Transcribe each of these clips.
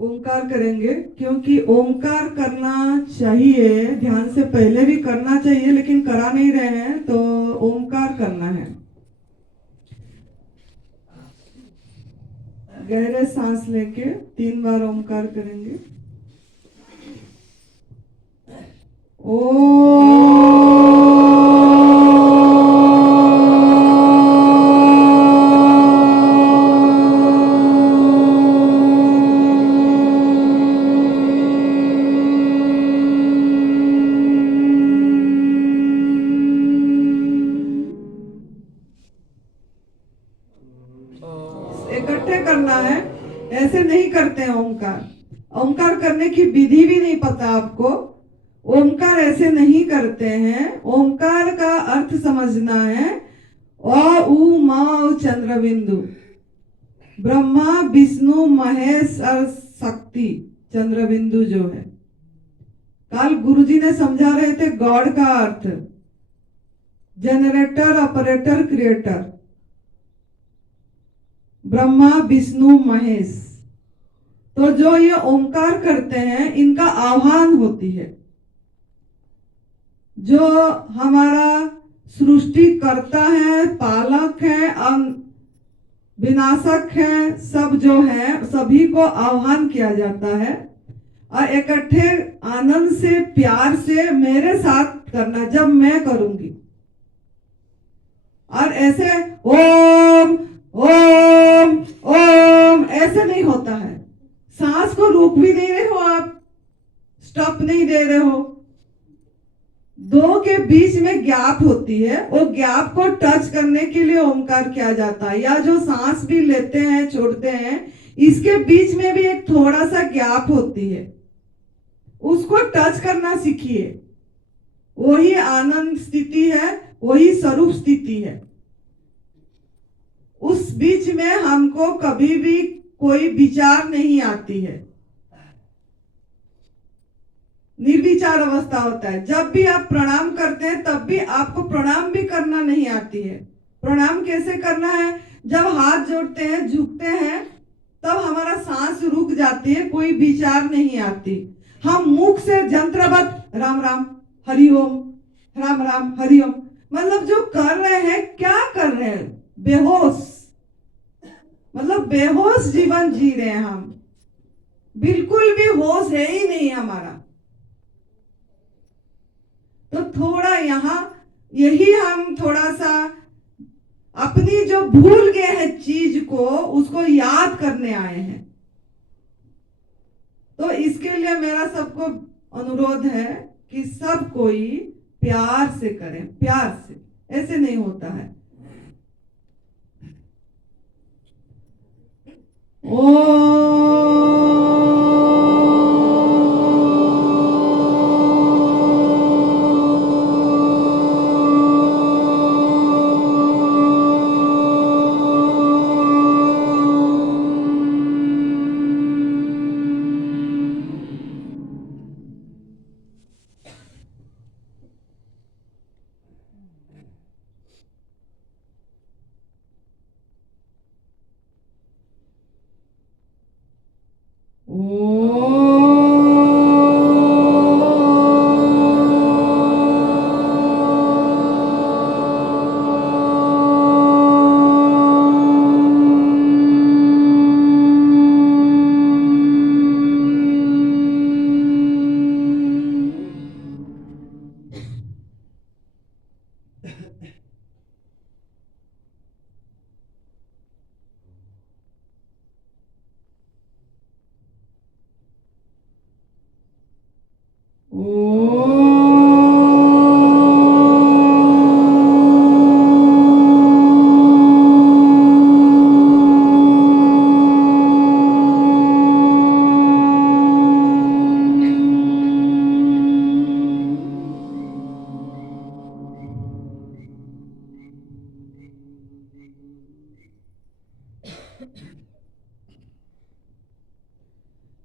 ओंकार करेंगे, क्योंकि ओंकार करना चाहिए, ध्यान से पहले भी करना चाहिए, लेकिन करा नहीं रहे हैं, तो ओंकार करना है। गहरे सांस लेके 3 बार ओंकार करेंगे। इकट्ठे करना है, ऐसे नहीं करते हैं ओंकार। ओंकार करने की विधि भी नहीं पता आपको। ओंकार ऐसे नहीं करते हैं। ओंकार का अर्थ समझना है। अ उ म चंद्र बिंदु, ब्रह्मा विष्णु महेश और शक्ति चंद्र बिंदु जो है। कल गुरुजी ने समझा रहे थे गॉड का अर्थ, generator operator creator, Brahma Vishnu Mahesh. तो जो ये ओंकार करते हैं इनका आह्वान होती है। जो हमारा सृष्टि करता है, पालक है, विनाशक है, सब जो है सभी को आह्वान किया जाता है और इकट्ठे आनंद से प्यार से मेरे साथ करना जब मैं करूंगी। और ऐसे ओम ओम ओम ऐसे नहीं होता है। सांस को रोक भी नहीं रहे हो आप, स्टॉप नहीं दे रहे हो। दो के बीच में गैप होती है, वो गैप को टच करने के लिए ओंकार किया जाता है। या जो सांस भी लेते हैं छोड़ते हैं, इसके बीच में भी एक थोड़ा सा गैप होती है, उसको टच करना सीखिए। वही आनंद स्थिति है, वही स्वरूप स्थिति है। उस बीच में हमको कभी भी कोई विचार नहीं आती है, निर्विचार अवस्था होता है। जब भी आप प्रणाम करते हैं तब भी आपको प्रणाम भी करना नहीं आती है। प्रणाम कैसे करना है? जब हाथ जोड़ते हैं, झुकते हैं, तब हमारा सांस रुक जाती है, कोई विचार नहीं आती। हम मुख से जंत्रवत राम राम हरिओम, राम राम हरिओम, मतलब जो कर रहे हैं, क्या कर रहे हैं? बेहोश, मतलब बेहोश जीवन जी रहे हैं हम। बिल्कुल भी होश है ही नहीं हमारा। तो थोड़ा यहाँ यही हम थोड़ा सा अपनी जो भूल गए हैं चीज को, उसको याद करने आए हैं। तो इसके लिए मेरा सबको अनुरोध है कि सब कोई प्यार से करें, प्यार से, ऐसे नहीं होता है।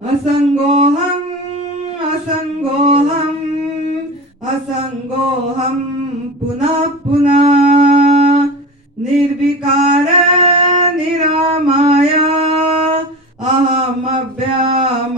असंगोहम असंगोहम असंगोहम पुनः पुनः निर्विकार निरामय अहम अव्ययम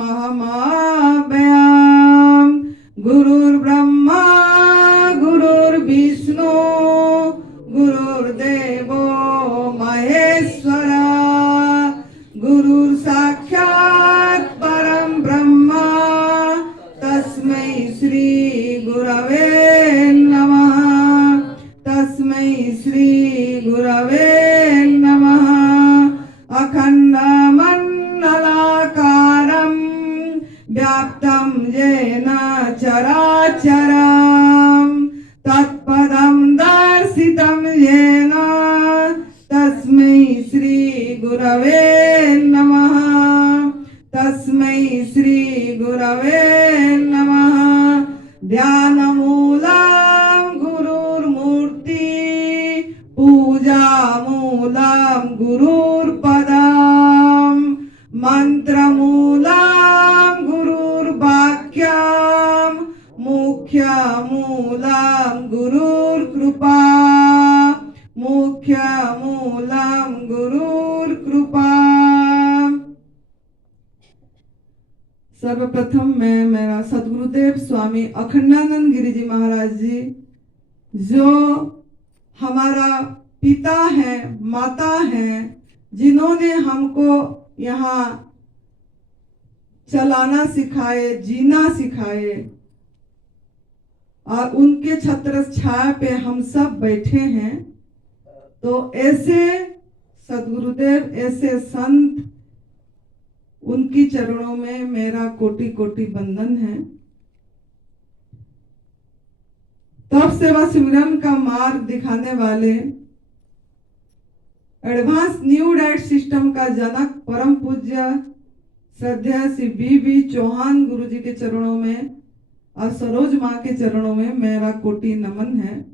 गुरवे नमः। तस्मै श्री गुरवे नमः। ध्यानमूलं गुरुर्मूर्ति पूजामूलं गुरुर्पदम् मंत्रमूलं गुरुर्वाक्यम् मुख्यमूलं गुरुर्कृपा मुख्यमूलं गुरुर्कृपा। सर्वप्रथम मैं मेरा सदगुरुदेव स्वामी अखंडानंद गिरी जी महाराज जी, जो हमारा पिता है, माता है, जिन्होंने हमको यहाँ चलाना सिखाए, जीना सिखाए, और उनके छत्र छाया पे हम सब बैठे हैं। तो ऐसे सदगुरुदेव, ऐसे संत, उनकी चरणों में मेरा कोटि कोटि वंदन है। तप सेवा सिमरन का मार्ग दिखाने वाले एडवांस न्यू डाइट सिस्टम का जनक परम पूज्य श्रद्धेय श्री बी चौहान गुरु जी के चरणों में और सरोज माँ के चरणों में मेरा कोटि नमन है।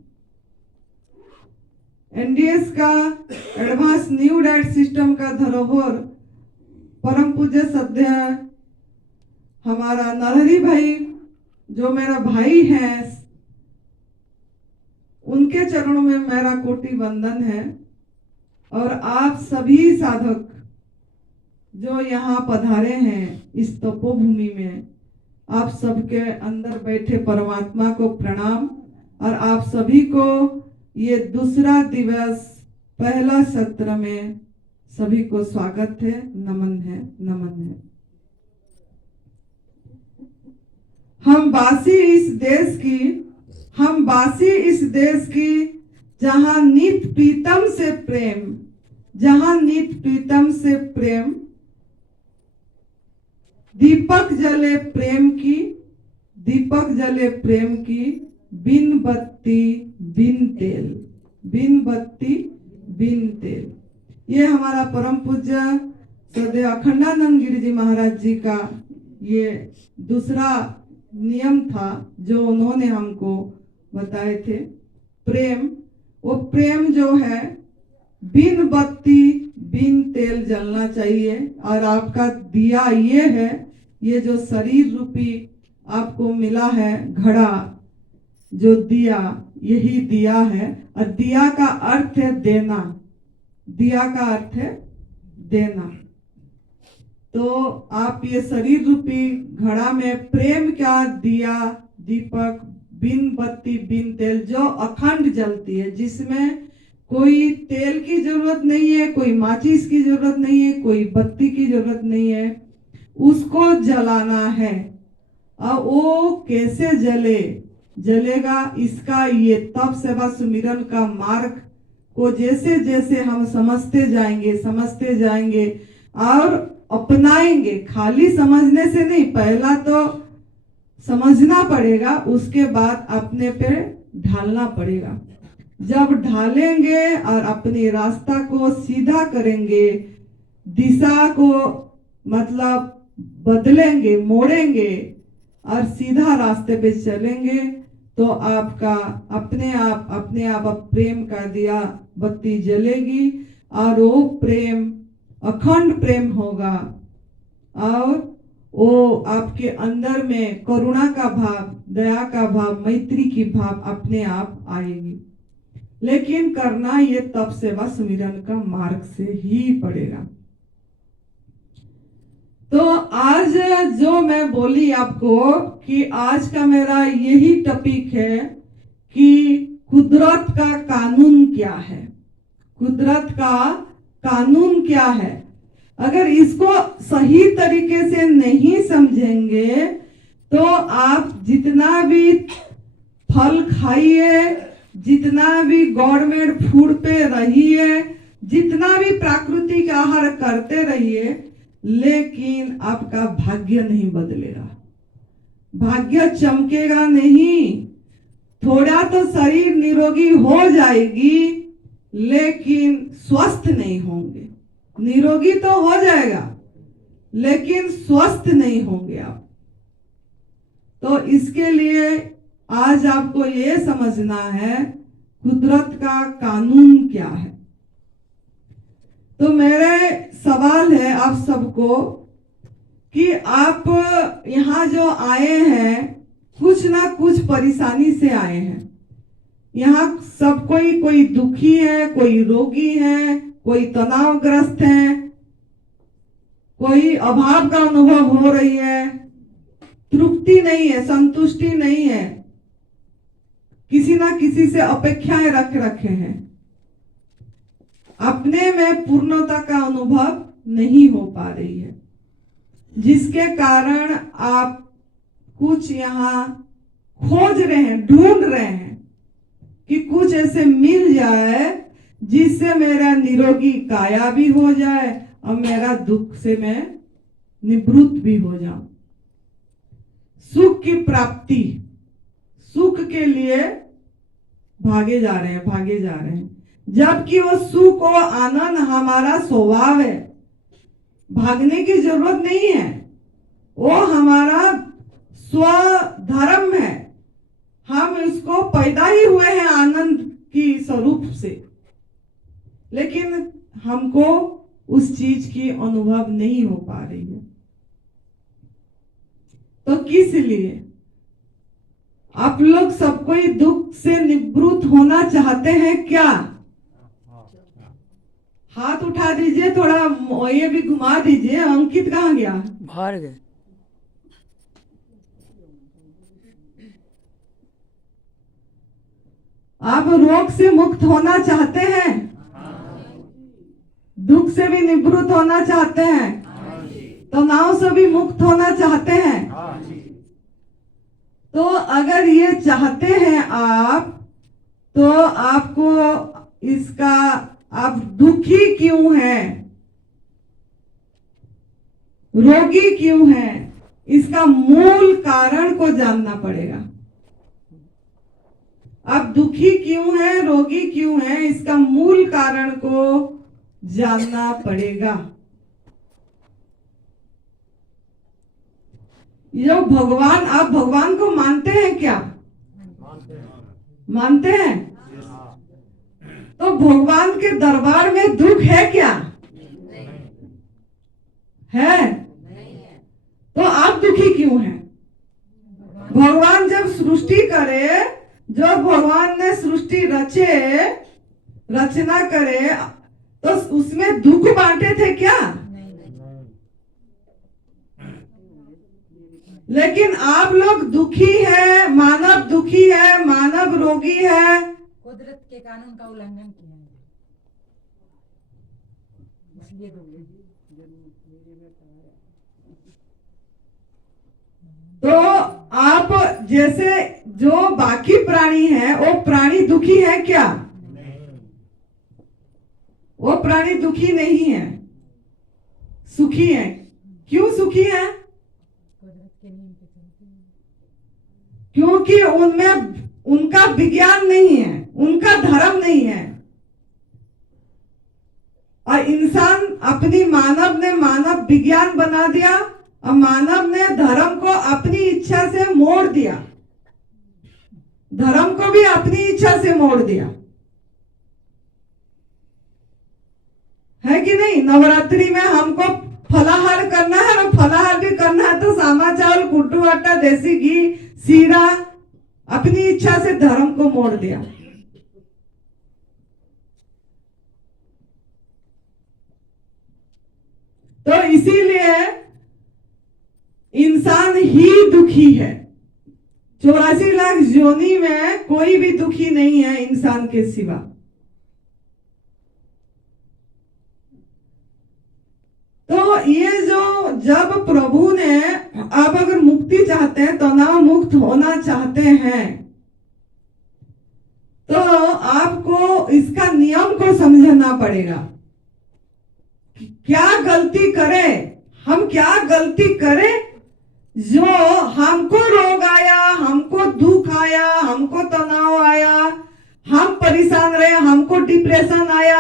एनडीएस का एडवांस न्यू डाइट सिस्टम का धरोहर परम पूज्य श्रद्धेय हमारा नरहरी भाई, जो मेरा भाई है, उनके चरणों में मेरा कोटि वंदन है। और आप सभी साधक जो यहाँ पधारे हैं इस तपोभूमि में, आप सबके अंदर बैठे परमात्मा को प्रणाम। और आप सभी को ये दूसरा दिवस पहला सत्र में सभी को स्वागत है, नमन है, नमन है। हम बासी इस देश की जहां नित प्रीतम से प्रेम, दीपक जले प्रेम की, बिन बत्ती बिन तेल। ये हमारा परम पूज्य श्रद्धेय अखंडानंद गिरी जी महाराज जी का ये दूसरा नियम था जो उन्होंने हमको बताए थे। प्रेम, वो प्रेम जो है बिन बत्ती बिन तेल जलना चाहिए। और आपका दिया ये है, ये जो शरीर रूपी आपको मिला है घड़ा, जो दिया, यही दिया है। और दिया का अर्थ है देना, दिया का अर्थ है देना। तो आप ये शरीर रूपी घड़ा में प्रेम क्या, दिया, दीपक, बिन बत्ती बिन तेल, जो अखंड जलती है, जिसमें कोई तेल की जरूरत नहीं है, कोई माचिस की जरूरत नहीं है, कोई बत्ती की जरूरत नहीं है, उसको जलाना है। और वो कैसे जलेगा, इसका ये तप सेवा सुमिरन का मार्ग को जैसे जैसे हम समझते जाएंगे और अपनाएंगे। खाली समझने से नहीं, पहला तो समझना पड़ेगा, उसके बाद अपने पे ढालना पड़ेगा। जब ढालेंगे और अपने रास्ता को सीधा करेंगे, दिशा को मतलब बदलेंगे, मोड़ेंगे और सीधा रास्ते पे चलेंगे, तो आपका अपने आप प्रेम का दिया बत्ती जलेगी और वो प्रेम अखंड प्रेम होगा। और वो आपके अंदर में करुणा का भाव, दया का भाव, मैत्री की भाव अपने आप आएगी। लेकिन करना ये तप सेवा सुमिरन का मार्ग से ही पड़ेगा। तो आज जो मैं बोली आपको कि आज का मेरा यही टॉपिक है कि कुदरत का कानून क्या है, कुदरत का कानून क्या है। अगर इसको सही तरीके से नहीं समझेंगे तो आप जितना भी फल खाइए, जितना भी गवर्नमेंट फूड पे रहिए, जितना भी प्राकृतिक आहार करते रहिए, लेकिन आपका भाग्य नहीं बदलेगा, भाग्य चमकेगा नहीं। थोड़ा तो शरीर निरोगी हो जाएगी, लेकिन स्वस्थ नहीं होंगे। निरोगी तो हो जाएगा लेकिन स्वस्थ नहीं होंगे आप। तो इसके लिए आज आपको ये समझना है कुदरत का कानून क्या है। तो मेरे सवाल है आप सबको कि आप यहाँ जो आए हैं कुछ ना कुछ परेशानी से आए हैं। यहाँ सब कोई दुखी है, कोई रोगी है, कोई तनावग्रस्त है, कोई अभाव का अनुभव हो रही है, तृप्ति नहीं है, संतुष्टि नहीं है, किसी ना किसी से अपेक्षाएं रख रखे हैं, अपने में पूर्णता का अनुभव नहीं हो पा रही है, जिसके कारण आप कुछ यहाँ खोज रहे हैं, ढूंढ रहे हैं कि कुछ ऐसे मिल जाए जिससे मेरा निरोगी काया भी हो जाए और मेरा दुख से मैं निवृत्त भी हो जाऊं। सुख की प्राप्ति, सुख के लिए भागे जा रहे हैं, जबकि वो सुख और आनंद हमारा स्वभाव है। भागने की जरूरत नहीं है, वो हमारा स्वधर्म है। हम इसको पैदा ही हुए हैं आनंद की स्वरूप से, लेकिन हमको उस चीज की अनुभव नहीं हो पा रही है। तो किस लिए आप लोग सब कोई दुख से निवृत्त होना चाहते हैं क्या? हाथ उठा दीजिए, थोड़ा ये भी घुमा दीजिए। अंकित कहाँ गया? बाहर गए। आप रोग से मुक्त होना चाहते हैं? दुख से भी निवृत्त होना चाहते हैं? तनाव से भी मुक्त होना चाहते हैं? तो अगर ये चाहते हैं आप, तो आपको इसका, आप दुखी क्यों हैं, रोगी क्यों हैं, इसका मूल कारण को जानना पड़ेगा। आप दुखी क्यों हैं, रोगी क्यों हैं, इसका मूल कारण को जानना पड़ेगा। जो भगवान, आप भगवान को मानते हैं क्या? मानते हैं। तो भगवान के दरबार में दुख है क्या? है। तो आप दुखी क्यों हैं? भगवान जब सृष्टि करे, जो भगवान ने सृष्टि रचना करे, तो उसमें दुख बांटे थे क्या? लेकिन आप लोग दुखी है, मानव दुखी है, मानव रोगी है, कुदरत के कानून का उल्लंघन किया है, इसलिए तो आप जैसे जो बाकी प्राणी हैं, वो प्राणी दुखी है क्या? वो प्राणी दुखी नहीं है, सुखी है। क्यों सुखी है? क्योंकि उनमें उनका विज्ञान नहीं है, उनका धर्म नहीं है। और इंसान अपनी, मानव ने मानव विज्ञान बना दिया और मानव ने धर्म को अपनी इच्छा से मोड़ दिया, धर्म को भी अपनी इच्छा से मोड़ दिया, है कि नहीं? नवरात्रि में हमको फलाहार करना है, और फलाहार भी करना है तो सामा चावल, कुट्टू आटा, देसी घी, सीरा, अपनी इच्छा से धर्म को मोड़ दिया। तो इसीलिए इंसान ही दुखी है। 84 लाख योनि में कोई भी दुखी नहीं है इंसान के सिवा। तो ये जो, जब प्रभु ने, आप अगर मुक्ति चाहते हैं, तनाव मुक्त होना चाहते हैं, तो आपको इसका नियम को समझना पड़ेगा। क्या गलती करें हम, क्या गलती करें जो हमको रोग आया, हमको दुख आया, हमको तनाव आया, हम परेशान रहे, हमको डिप्रेशन आया,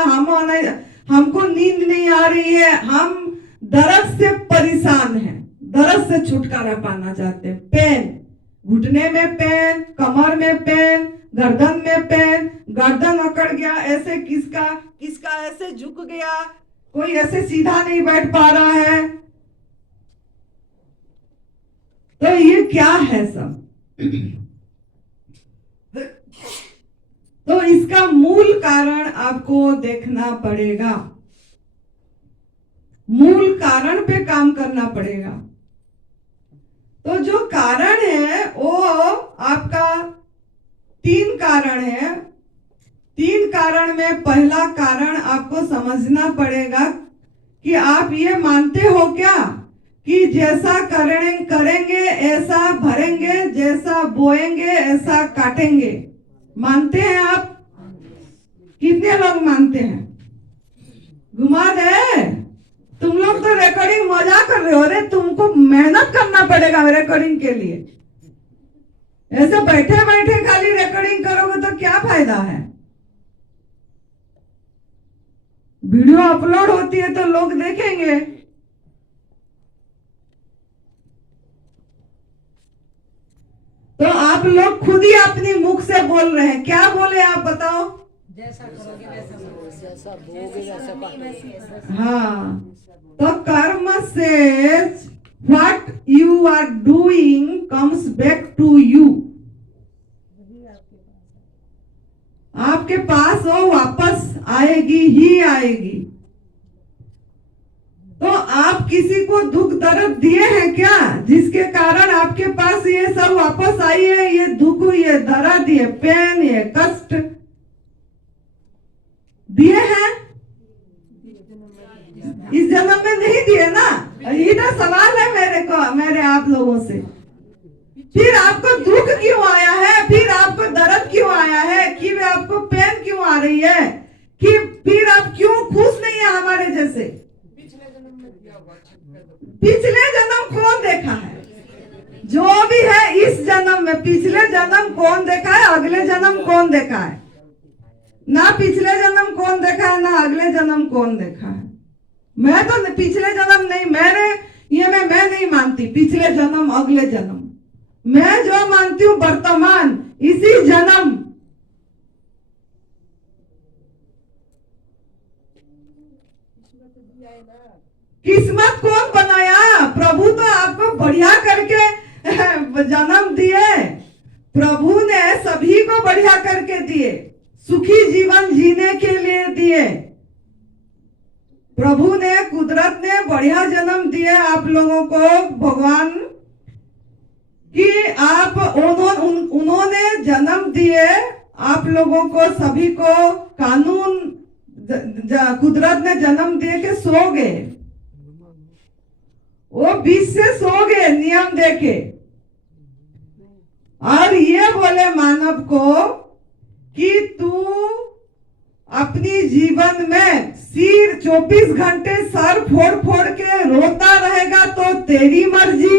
हमको नींद नहीं आ रही है, हम दर्द से परेशान हैं, दर्द से छुटकारा पाना चाहते हैं। पेन, घुटने में पेन, कमर में पेन, गर्दन में पेन, गर्दन अकड़ गया, ऐसे किसका किसका ऐसे झुक गया, कोई ऐसे सीधा नहीं बैठ पा रहा है। तो ये क्या है सब? तो इसका मूल कारण आपको देखना पड़ेगा, मूल कारण पे काम करना पड़ेगा। तो जो कारण है वो आपका 3 कारण है। 3 कारण में पहला कारण आपको समझना पड़ेगा कि आप ये मानते हो क्या कि जैसा करेंगे ऐसा भरेंगे, जैसा बोएंगे ऐसा काटेंगे। मानते हैं आप? कितने लोग मानते हैं? घुमा दे। तुम लोग तो रिकॉर्डिंग मजा कर रहे हो। अरे तुमको मेहनत करना पड़ेगा रिकॉर्डिंग के लिए। ऐसे बैठे बैठे खाली रिकॉर्डिंग करोगे तो क्या फायदा है? वीडियो अपलोड होती है तो लोग देखेंगे। तो आप लोग खुद ही अपनी मुख से बोल रहे हैं। क्या बोले आप बताओ? जैसा करोगे वैसा हाँ, तो कर्म से what you are doing comes back to you. आपके पास वो वापस आएगी ही आएगी। तो आप किसी को दुख दर्द दिए हैं क्या, जिसके कारण आपके पास ये सब वापस आई है? ये दुख, ये दर्द, ये पेन, ये कष्ट दिए हैं? इस जन्म में नहीं दिए ना। ये तो सवाल है मेरे आप लोगों से। फिर आपको दुख क्यों आया है? फिर आपको दर्द क्यों आया है? कि आपको पेन क्यों आ रही है? कि फिर आप क्यों खुश नहीं है हमारे जैसे? पिछले जन्म कौन देखा है? जो भी है इस जन्म में, पिछले जन्म कौन देखा है? अगले जन्म कौन देखा है? ना पिछले जन्म कौन देखा है, ना अगले जन्म कौन देखा है। मैं तो पिछले जन्म नहीं, मैं नहीं मानती पिछले जन्म अगले जन्म। मैं जो मानती हूँ वर्तमान, इसी जन्म। किस्मत कौन बनाया? प्रभु तो आपको बढ़िया करके जन्म दिए। प्रभु ने सभी को बढ़िया करके दिए, सुखी जीवन जीने के लिए दिए। प्रभु ने, कुदरत ने बढ़िया जन्म दिए आप लोगों को। भगवान कि आप उन्होंने जन्म दिए आप लोगों को, सभी को। कानून कुदरत ने जन्म दिए कि सो गए, वो बीच से सो गए नियम देके। और ये बोले मानव को कि तू अपनी जीवन में सिर 24 घंटे सर फोड़ फोड़ के रोता रहेगा तो तेरी मर्जी।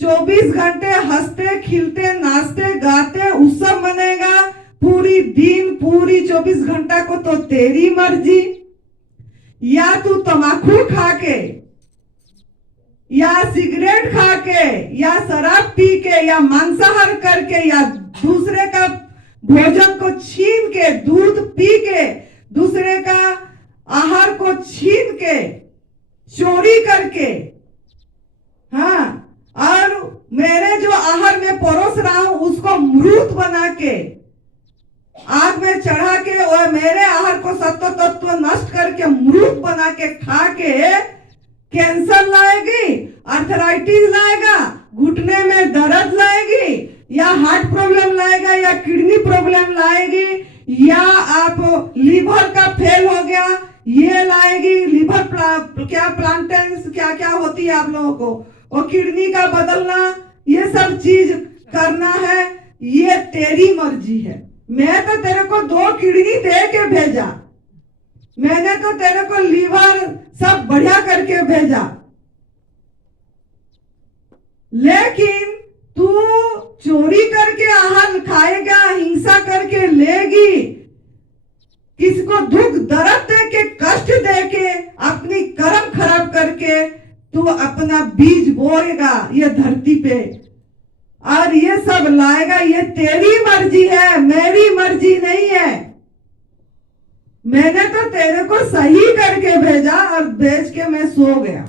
24 घंटे हंसते खिलते नाचते गाते उत्सव मनेगा पूरी दिन, पूरी 24 घंटा को तो तेरी मर्जी। या तू तम्बाकू खा के, या सिगरेट खा के, या शराब पी के, या मांसाहार करके, या दूसरे का भोजन को छीन के, दूध पी के, दूसरे का आहार को छीन के, चोरी करके, हाँ, और मेरे जो आहार में परोस रहा हूं उसको मृत बना के आग में चढ़ा के, और मेरे आहार को सत्व तत्व नष्ट करके मृत बना के खा के कैंसर लाएगी, आर्थराइटिस लाएगा, घुटने में दर्द लाएगी, या हार्ट प्रॉब्लम लाएगा, या किडनी प्रॉब्लम लाएगी, या आप लीवर का फेल हो गया ये लाएगी। लीवर क्या प्लांटेंस क्या क्या होती है आप लोगों को, और किडनी का बदलना, ये सब चीज करना है, ये तेरी मर्जी है। मैं तो तेरे को 2 किडनी दे के भेजा, मैंने तो तेरे को लीवर सब बढ़िया करके भेजा, लेकिन तू चोरी करके आहार खाएगा, हिंसा करके लेगी, किसको दुख दर्द दे के कष्ट दे के अपनी कर्म खराब करके तू अपना बीज बोएगा ये धरती पे और ये सब लाएगा। ये तेरी मर्जी है, मेरी मर्जी नहीं है। मैंने तो तेरे को सही करके भेजा और भेज के मैं सो गया,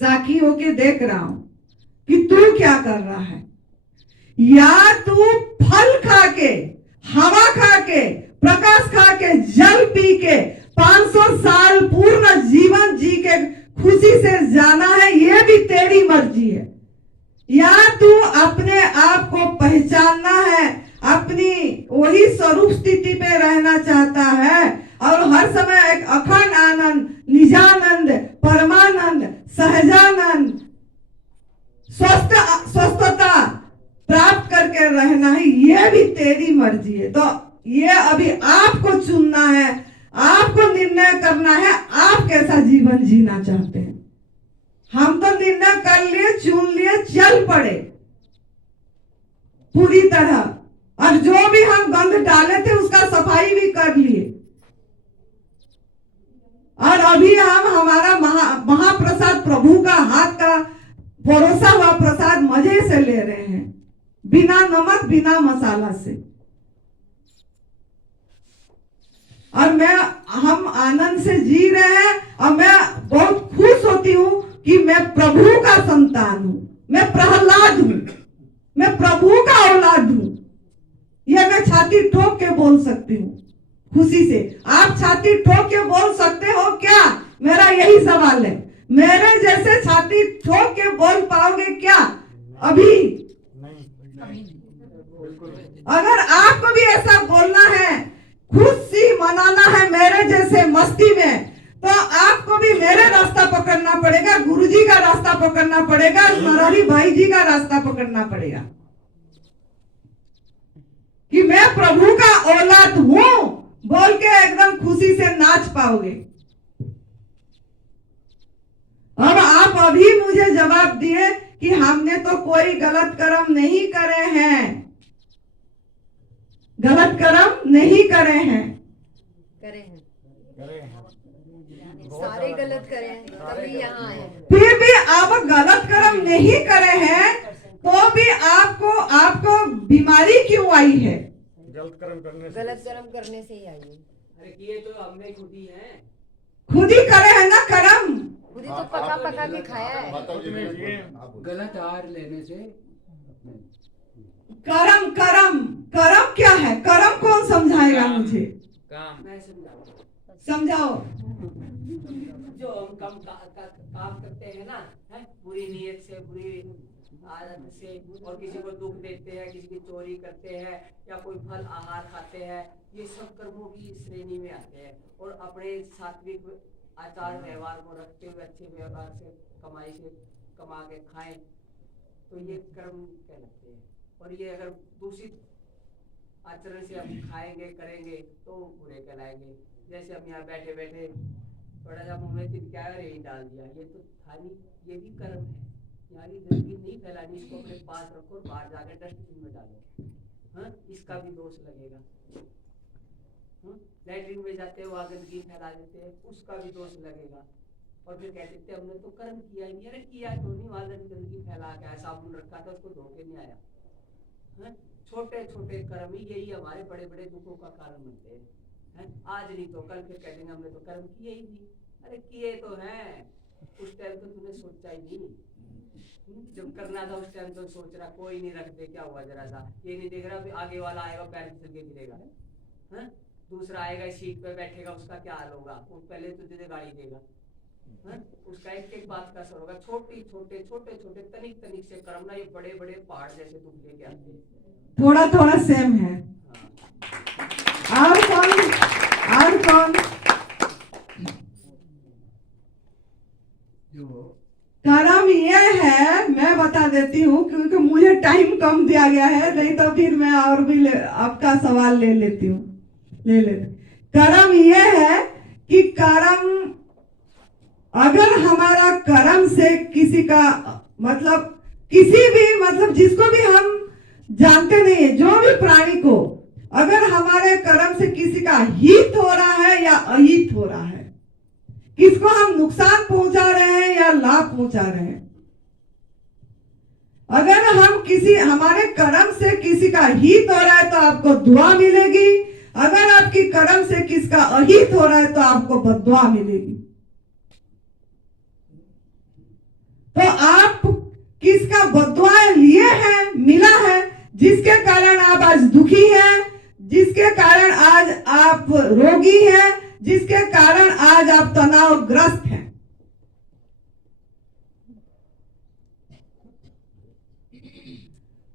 साखी होके देख रहा हूं कि तू क्या कर रहा है। या तू फल खा के, हवा खा के, प्रकाश खा के, जल पी के 500 साल पूर्ण जीवन जी के खुशी से जाना है, ये भी तेरी मर्जी है। या तू अपने आप को पहचानना है, अपनी वही स्वरूप स्थिति पे रहना चाहता है और हर समय एक अखंड आनंद, निजानंद, परमानंद, सहजानंद, स्वस्थता प्राप्त करके रहना है, ये भी तेरी मर्जी है। तो ये अभी आपको चुनना है, आपको निर्णय करना है, आप कैसा जीवन जीना चाहते हैं। हम तो निर्णय कर लिए, चुन लिए, चल पड़े पूरी तरह, और जो भी हम गंध डाले थे उसका सफाई भी कर लिए। और अभी हम हमारा महाप्रसाद प्रभु का हाथ का परोसा हुआ प्रसाद मजे से ले रहे हैं, बिना नमक बिना मसाला से। और हम आनंद से जी रहे हैं और मैं बहुत खुश होती हूँ कि मैं प्रभु का संतान हूं, मैं प्रहलाद हूं, मैं प्रभु का औलाद हूं। यह मैं छाती ठोक के बोल सकती हूँ खुशी से। आप छाती ठोक के बोल सकते हो क्या? मेरा यही सवाल है। मेरे जैसे छाती ठोक के बोल पाओगे क्या अभी? अगर आपको भी ऐसा बोलना है, खुशी मनाना है मेरे जैसे मस्ती में, तो आपको भी मेरे रास्ता पकड़ना पड़ेगा, गुरुजी का रास्ता पकड़ना पड़ेगा, नरहरि भाई जी का रास्ता पकड़ना पड़ेगा कि मैं प्रभु का औलाद हूं बोल के एकदम खुशी से नाच पाओगे। अब आप अभी मुझे जवाब दिए कि हमने तो कोई गलत कर्म नहीं करे हैं, गलत कर्म नहीं करे हैं। करे हैं, सारे गलत करे हैं तभी यहाँ आए। फिर भी आप गलत कर्म नहीं करे हैं तो भी आपको बीमारी क्यों आई है? गलत कर्म करने से ही आई है। अरे किए तो हमने खुद ही हैं, खुद ही करे हैं ना कर्म, खुद ही तो पका पका के खाया है। गलत आहार लेने से। कर्म कर्म कर्म क्या है? कर्म कौन समझाएगा मुझे? काम मैं समझाऊंगा, समझाओ। जो हम काम करते हैं ना, है बुरी नीयत से, बुरी आदत से, और किसी को दुख देते हैं, किसी की चोरी करते हैं या कोई फल आहार खाते हैं, ये सब कर्मों की श्रेणी में आते हैं। और अपने सात्विक आचार व्यवहार को रखते हुए अच्छे व्यवहार से कमाई से कमा के खाएं तो ये कर्म कहलाते हैं। और ये अगर दूषित आचरण से हम खाएंगे करेंगे तो बुरे कहलाएंगे। जैसे हम यहाँ बैठे बैठे थोड़ा सा मुंह में तिनका यही डाल दिया, ये तो था नहीं, ये भी कर्म है। यहाँ की गंदगी नहीं फैलानी, इसको अपने पास रखो और बाहर जाकर डस्टबिन में डालो। हाँ, इसका भी दोष लगेगा। लैट्रिन में जाते हो वहाँ गंदगी फैला देते हैं, उसका भी दोष लगेगा। और फिर कह सकते हमने तो कर्म किया ही नहीं। अरे किया तो नहीं, वहाँ गंदगी फैला के साबुन रखा था उसको धो के नहीं आया। छोटे छोटे कर्म ही यही हमारे बड़े बड़े दुखों का कारण बनते हैं। आज नहीं तो कल फिर कह देंगे हमने तो कर्म किए ही नहीं। अरे किए तो हैं, उस टाइम तो तूने सोचा ही नहीं। जब करना था उस टाइम तो सोच रहा कोई नहीं, रख दे क्या हुआ, जरा सा ये नहीं देख रहा आगे वाला आएगा पैर फिसल के गिरेगा, दूसरा आएगा सीट पे बैठेगा उसका क्या हाल होगा, वो पहले तो तुझे गाड़ी देगा। उसका एक एक बात का असर होगा। छोटे छोटे तनिक तनिक से कर्म ना ये बड़े बड़े पहाड़ जैसे दुख लेके आते हैं। थोड़ा थोड़ा सेम है। और कौन कर्म ये है, मैं बता देती हूँ क्योंकि मुझे टाइम कम दिया गया है, नहीं तो फिर मैं और भी आपका सवाल ले लेती हूँ। कर्म ये है कि कर्म, अगर हमारा कर्म से किसी का किसी भी जिसको भी हम जानते नहीं है, जो भी प्राणी को अगर हमारे कर्म से किसी का हित हो रहा है या अहित हो रहा है, किसको हम नुकसान पहुंचा रहे हैं या लाभ पहुंचा रहे हैं। अगर हम हमारे कर्म से किसी का हित हो रहा है तो आपको दुआ मिलेगी, अगर आपकी कर्म से किसका अहित हो रहा है तो आपको बद्दुआ मिलेगी। तो आप किसका बद्दुआ लिए हैं, मिला है, जिसके कारण आप आज दुखी हैं, जिसके कारण आज आप रोगी हैं, जिसके कारण आज आप तनावग्रस्त हैं।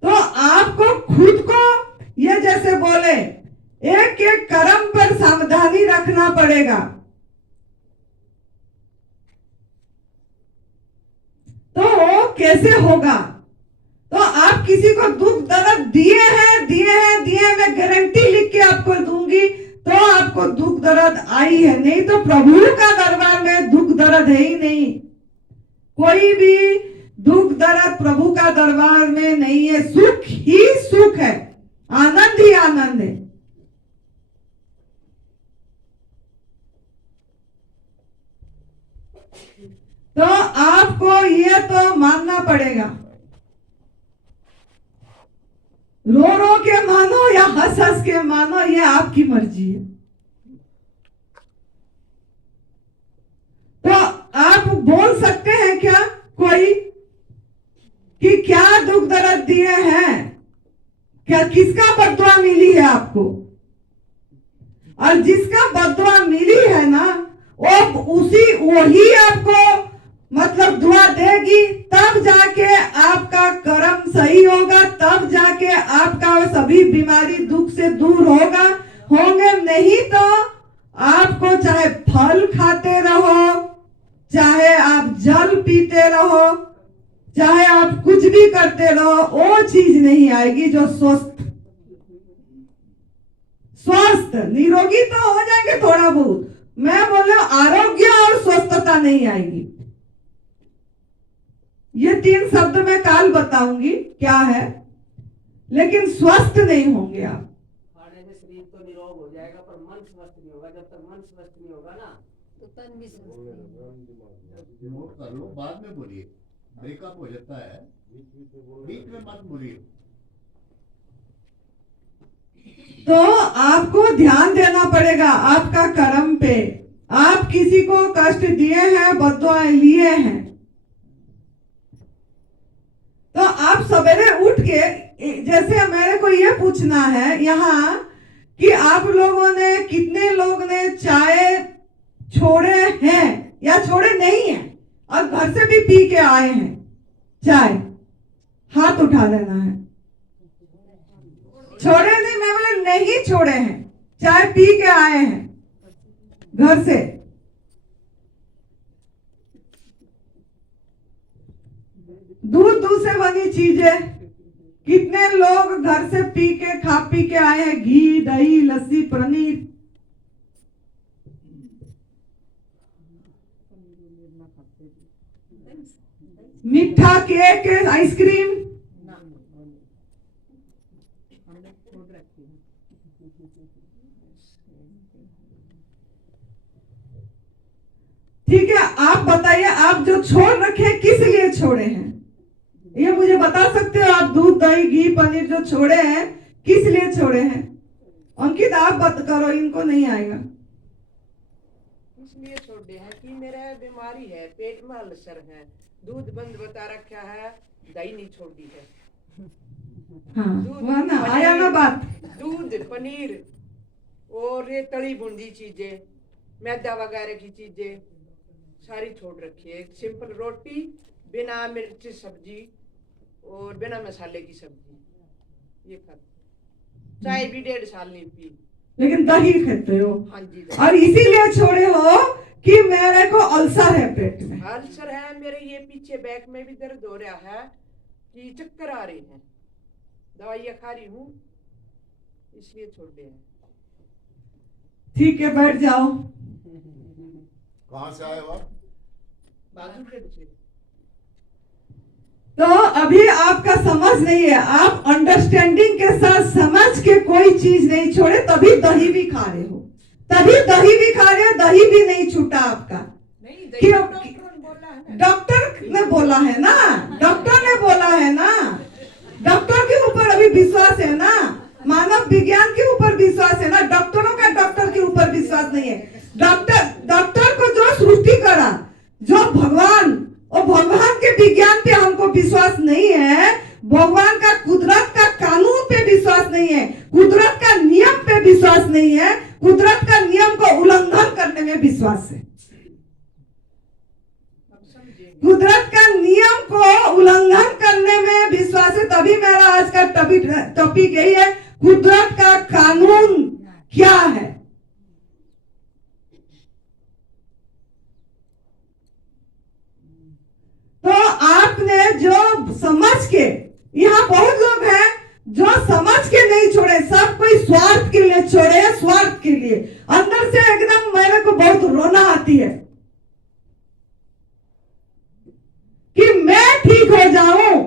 तो आपको खुद को ये जैसे बोले एक एक कर्म पर सावधानी रखना पड़ेगा। तो वो कैसे होगा? तो आप किसी को दुख दर्द दिए हैं, मैं गारंटी लिख के आपको दूंगी तो आपको दुख दर्द आई है, नहीं तो प्रभु का दरबार में दुख दर्द है ही नहीं। कोई भी दुख दर्द प्रभु का दरबार में नहीं है, सुख ही सुख है, आनंद ही आनंद है। तो आपको ये तो मानना पड़ेगा। रो रो के मानो या हंस हंस के मानो, ये आपकी मर्जी है। तो आप बोल सकते हैं क्या कोई कि क्या दुख दर्द दिए हैं, क्या किसका बद्दुआ मिली है आपको? और जिसका बद्दुआ मिली है ना, वही आपको मतलब दुआ देगी, तब जाके आपका कर्म सही होगा, तब जाके आपका सभी बीमारी दुख से दूर होंगे। नहीं तो आपको चाहे फल खाते रहो, चाहे आप जल पीते रहो, चाहे आप कुछ भी करते रहो, वो चीज नहीं आएगी जो स्वस्थ निरोगी तो हो जाएंगे थोड़ा बहुत, मैं बोले आरोग्य और स्वस्थता नहीं आएगी। ये 3 शब्द मैं काल बताऊंगी क्या है, लेकिन स्वस्थ नहीं होंगे आप। खाने से शरीर तो निरोग हो जाएगा पर मन स्वस्थ नहीं होगा। जब तक मन स्वस्थ नहीं होगा ना तो तन भी स्वस्थ नहीं। नोट कर लो, बाद में बोलिए, ब्रेकअप हो जाता है, बीच में मत बोलिए। तो आपको ध्यान देना पड़ेगा आपका कर्म पे। आप किसी को कष्ट दिए हैं, बद्दुआएं लिए हैं, तो आप सवेरे उठ के, जैसे मेरे को ये पूछना है यहाँ कि आप लोगों ने, कितने लोग ने चाय छोड़े हैं या छोड़े नहीं हैं और घर से भी पी के आए हैं चाय? हाथ उठा लेना है। छोड़े नहीं, मैं बोले नहीं छोड़े हैं, चाय पी के आए हैं घर से। दूध से बनी चीजें कितने लोग घर से पी के खा पी के आए हैं, घी दही लस्सी पनीर। मीठा केक आइसक्रीम, ठीक है। आप बताइए, आप जो छोड़ रखे किस लिए छोड़े हैं, ये मुझे बता सकते हो? आप दूध दही घी पनीर जो छोड़े हैं किस लिए छोड़े हैं? अंकित आप बात करो, इनको नहीं आएगा। इसलिए छोड़े हैं कि मेरा बीमारी है, पेट में अल्सर है, दूध बंद बता रखा है, दही नहीं छोड़ दी है। हाँ, वह ना आया ना बात। दूध पनीर और ये तली बुंदी चीजें, मैदा वगैरह की चीजें सारी छोड़ रखी है। एक सिंपल रोटी, बिना मिर्च सब्जी और बिना मसाले की सब्जी, ये खाते। चाय भी 1.5 साल नहीं पी, लेकिन दही खाते हो। हाँ जी। और इसीलिए छोड़े हो कि मेरे को अल्सर है पेट में। अल्सर है मेरे, ये पीछे बैक में भी दर्द हो रहा है कि चक्कर आ रहे हैं, दवाइयाँ खा रही हूँ, इसलिए छोड़ दिया। ठीक है, बैठ जाओ। कहाँ से आए हो आप? बाजू से तो अभी आपका समझ नहीं है, आप अंडरस्टैंडिंग के साथ समझ के कोई चीज नहीं छोड़े, तभी दही भी खा रहे हो, तभी दही भी खा रहे हो, दही भी नहीं छूटा आपका। नहीं क्यों? डॉक्टर ने बोला है ना। डॉक्टर ने बोला है ना, डॉक्टर ने बोला है ना, डॉक्टर के ऊपर अभी विश्वास है ना, मानव विज्ञान के ऊपर विश्वास है ना, डॉक्टरों का डॉक्टर के ऊपर विश्वास नहीं है। डॉक्टर को जो सृष्टि करा, जो भगवान, और भगवान के विज्ञान पे हमको विश्वास नहीं है, भगवान का कुदरत का कानून पे विश्वास नहीं है, कुदरत का नियम पे विश्वास नहीं है, कुदरत का नियम को उल्लंघन करने में विश्वास है। कुदरत का नियम को उल्लंघन करने में विश्वास है। तभी मेरा आज का टॉपिक यही है, कुदरत का कानून क्या है। तो आपने जो समझ के, यहाँ बहुत लोग हैं जो समझ के नहीं छोड़े, सब कोई स्वार्थ के लिए छोड़े, स्वार्थ के लिए। अंदर से एकदम मेरे को बहुत रोना आती है कि मैं ठीक हो जाऊं,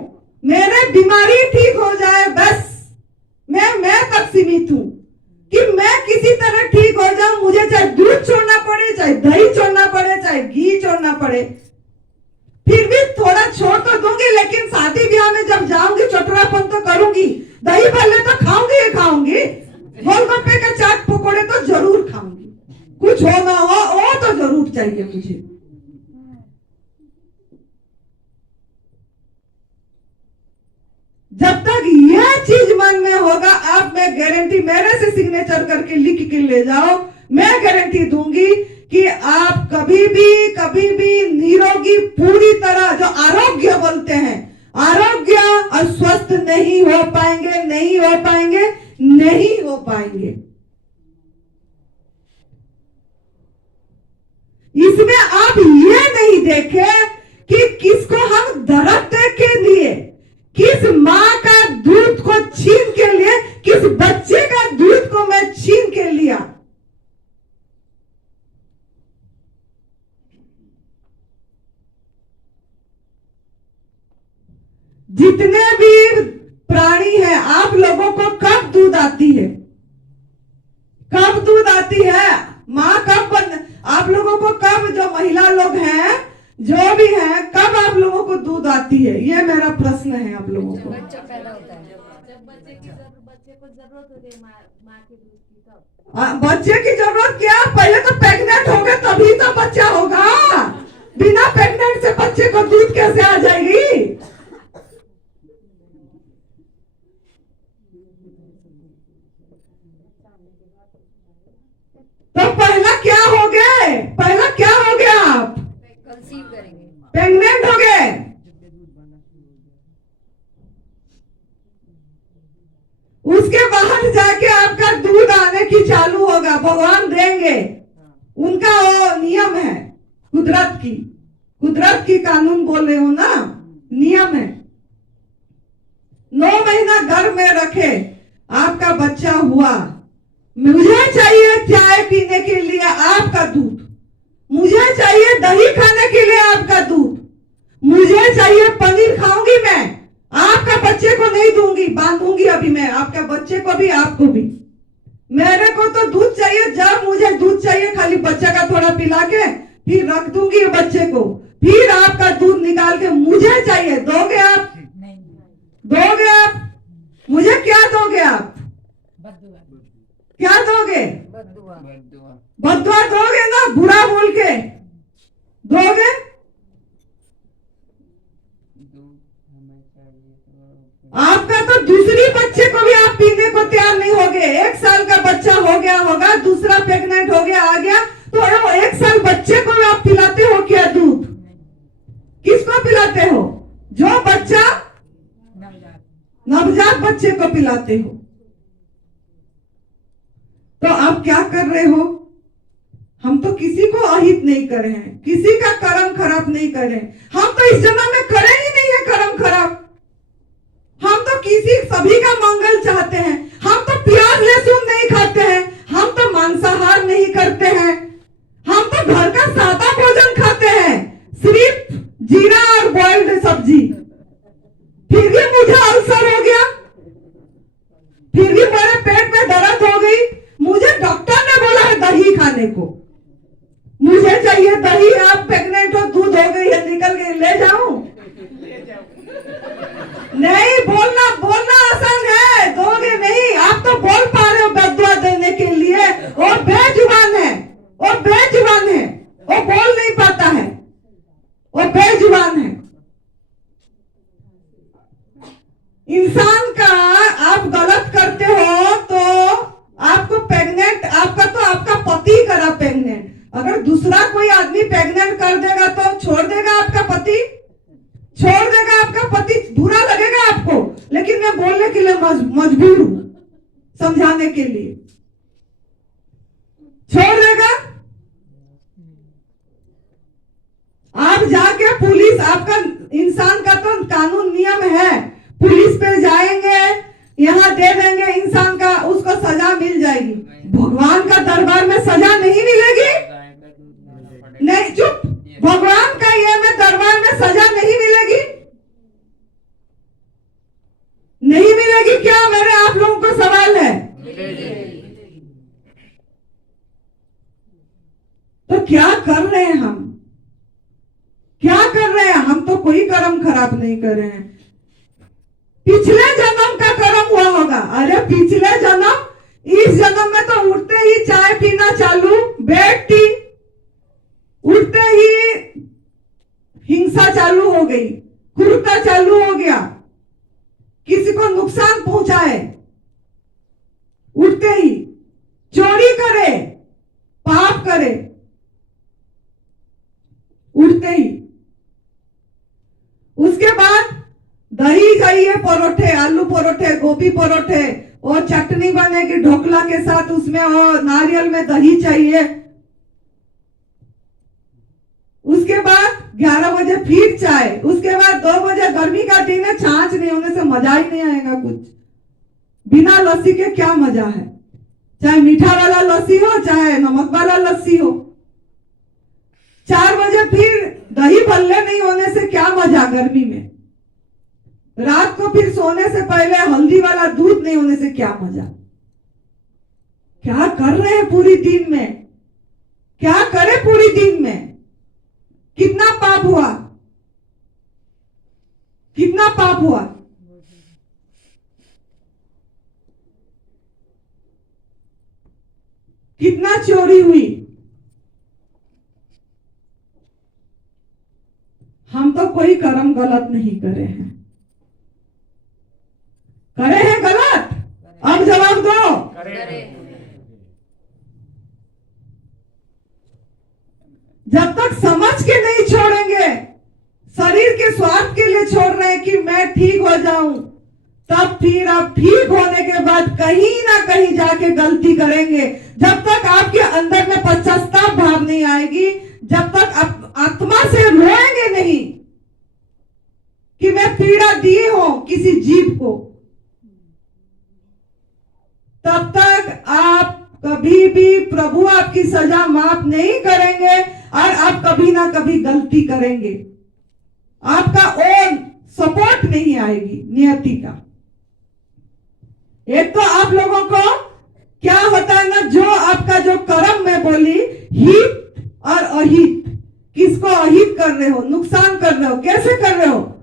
मेरे बीमारी ठीक हो जाए, बस मैं तक सीमित हूं कि मैं किसी तरह ठीक हो जाऊं, मुझे चाहे दूध छोड़ना पड़े, चाहे दही छोड़ना पड़े, चाहे घी छोड़ना पड़े, फिर भी थोड़ा छोड़ तो दूंगी, लेकिन शादी ब्याह में जब जाऊंगी चटरापन तो करूंगी, दही भल्ले तो खाऊंगी ही खाऊंगी, गोलगप्पे का चाट पकोड़े तो जरूर खाऊंगी, कुछ हो ना हो वो तो जरूर चाहिए मुझे। जब तक यह चीज मन में होगा, आप, मैं गारंटी, मेरे से सिग्नेचर करके लिख के ले जाओ, मैं गारंटी दूंगी कि आप कभी भी निरोगी, पूरी तरह जो आरोग्य बोलते हैं, आरोग्य और स्वस्थ नहीं हो पाएंगे, नहीं हो पाएंगे, नहीं हो पाएंगे। इसमें आप ये नहीं देखे कि किसको हम दर्द के लिए, किस माँ का दूध को छीन के लिए, किस बच्चे का दूध को मैं छीन के लिया। जितने भी प्राणी हैं, आप लोगों को कब दूध आती है, कब दूध आती है, माँ कब आप लोगों को कब, जो महिला लोग हैं, जो भी हैं, कब आप लोगों को दूध आती है, ये मेरा प्रश्न है आप लोगों को। बच्चा पैदा होता है, जब बच्चे को जरूरत होती है माँ के दूध की, तब बच्चे की जरूरत क्या, पहले तो प्रेग्नेंट हो गए तभी तो बच्चा होगा, बिना प्रेग्नेंट से बच्चे को दूध कैसे आ जाएगी। तो पहला क्या हो गए, पहला क्या हो गया, आप कंसीव करेंगे, प्रेग्नेंट हो गए, उसके बाद जाके आपका दूध आने की चालू होगा, भगवान देंगे, उनका वो नियम है, कुदरत की कानून बोल रहे हो ना, नियम है। 9 महीना गर्भ में रखे, आपका बच्चा हुआ, मुझे चाहिए चाय पीने के लिए आपका दूध, मुझे चाहिए दही खाने के लिए आपका दूध, मुझे चाहिए पनीर खाऊंगी मैं, आपका बच्चे को नहीं दूंगी, बांधूंगी अभी मैं आपका बच्चे को भी, आपको भी। मेरे को तो दूध चाहिए, जब मुझे दूध चाहिए खाली बच्चे का थोड़ा पिला के फिर रख दूंगी बच्चे को, फिर आपका दूध निकाल के मुझे चाहिए, दोगे आप, दोगे आप, मुझे क्या दोगे आप, क्या दोगे, बद्दुआ दोगे ना, बुरा बोल के दोगे। आपका तो दूसरी बच्चे को भी आप पीने को तैयार नहीं होगे, 1 साल का बच्चा हो गया होगा, दूसरा प्रेग्नेंट हो गया, आ गया, तो 1 साल बच्चे को आप पिलाते हो क्या दूध, किसको पिलाते हो, जो बच्चा नवजात बच्चे को पिलाते हो। तो आप क्या कर रहे हो, हम तो किसी को अहित नहीं करे हैं, किसी का कर्म खराब नहीं करे, हम तो इस जन्म में करे ही नहीं है कर्म खराब, हम तो सभी का मंगल चाहते हैं, हम तो प्याज लहसुन नहीं खाते हैं, हम तो मांसाहार नहीं करते हैं, हम तो घर का सादा भोजन खाते हैं, सिर्फ जीरा और बॉइल्ड सब्जी, फिर भी मुझे अल्सर हो गया, फिर भी मेरे पेट में दर्द हो गई। मुझे डॉक्टर ने बोला है दही खाने को, मुझे चाहिए दही। आप प्रेग्नेंट हो, दूध हो गई है, निकल गई, ले जाऊं? नहीं, बोलना बोलना आसान है, दोगे नहीं। आप तो बोल पा रहे हो बददुआ देने के लिए, और बेजुबान है, और बेजुबान है, वो बोल नहीं पाता है, वो बेजुबान है। इंसान का आप गलत करते हो तो आपको प्रेग्नेंट, आपका पति करा प्रेग्नेंट। अगर दूसरा कोई आदमी प्रेग्नेंट कर देगा तो छोड़ देगा आपका पति, छोड़ देगा आपका पति, बुरा लगेगा आपको, लेकिन मैं बोलने के लिए मजबूर हूं, समझाने के लिए। छोड़ देगा। आप जाके पुलिस, आपका इंसान का तो कानून नियम है, पुलिस पे जाएंगे, यहाँ दे देंगे इंसान का, उसको सजा मिल जाएगी। भगवान का दरबार में सजा नहीं मिलेगी? नहीं, चुप। भगवान का ये में दरबार में सजा नहीं मिलेगी? नहीं मिलेगी क्या? मेरे आप लोगों को सवाल है। तो क्या कर रहे हैं हम? क्या कर रहे हैं हम? तो कोई कर्म खराब नहीं कर रहे हैं। पिछले जन्म का कर्म हुआ होगा। अरे पिछले जन्म, इस जन्म में तो उठते ही चाय पीना चालू, बेड टी, उठते ही हिंसा चालू हो गई, क्रूरता चालू हो गया, किसी को नुकसान पहुंचाए, उठते ही चोरी करे, पाप करे, उठते ही। उसके बाद दही चाहिए, परोठे, आलू परोठे, गोभी परोठे, और चटनी बनेगी ढोकला के साथ, उसमें और नारियल में दही चाहिए। उसके बाद 11 बजे फिर चाय, उसके बाद 2 बजे, गर्मी का दिन है, छाछ नहीं होने से मजा ही नहीं आएगा कुछ। बिना लस्सी के क्या मजा है? चाहे मीठा वाला लस्सी हो, चाहे नमक वाला लस्सी हो। 4 बजे फिर दही भल्ले नहीं होने से क्या मजा गर्मी में। रात को फिर सोने से पहले हल्दी वाला दूध नहीं होने से क्या मजा। क्या कर रहे हैं पूरी दिन में? क्या करे पूरी दिन में? कितना पाप हुआ, कितना पाप हुआ। कितना चोरी हुई। हम तो कोई कर्म गलत नहीं करे हैं। करे हैं गलत? अब जवाब दो। जब तक समझ के नहीं छोड़ेंगे, शरीर के स्वार्थ के लिए छोड़ रहे हैं कि मैं ठीक हो जाऊं, तब फिर आप ठीक होने के बाद कहीं ना कहीं जाके गलती करेंगे। जब तक आपके अंदर में पश्चाताप भाव नहीं आएगी, जब तक आप आत्मा से रोएंगे नहीं कि मैं पीड़ा दिए हूं किसी जीव को, तब तक आप कभी भी, प्रभु आपकी सजा माफ नहीं करेंगे, और आप कभी ना कभी गलती करेंगे। आपका ओन सपोर्ट नहीं आएगी नियति का। एक तो आप लोगों को क्या होता है ना, जो आपका जो कर्म में बोली, हित और अहित, किसको अहित कर रहे हो, नुकसान कर रहे हो, कैसे कर रहे हो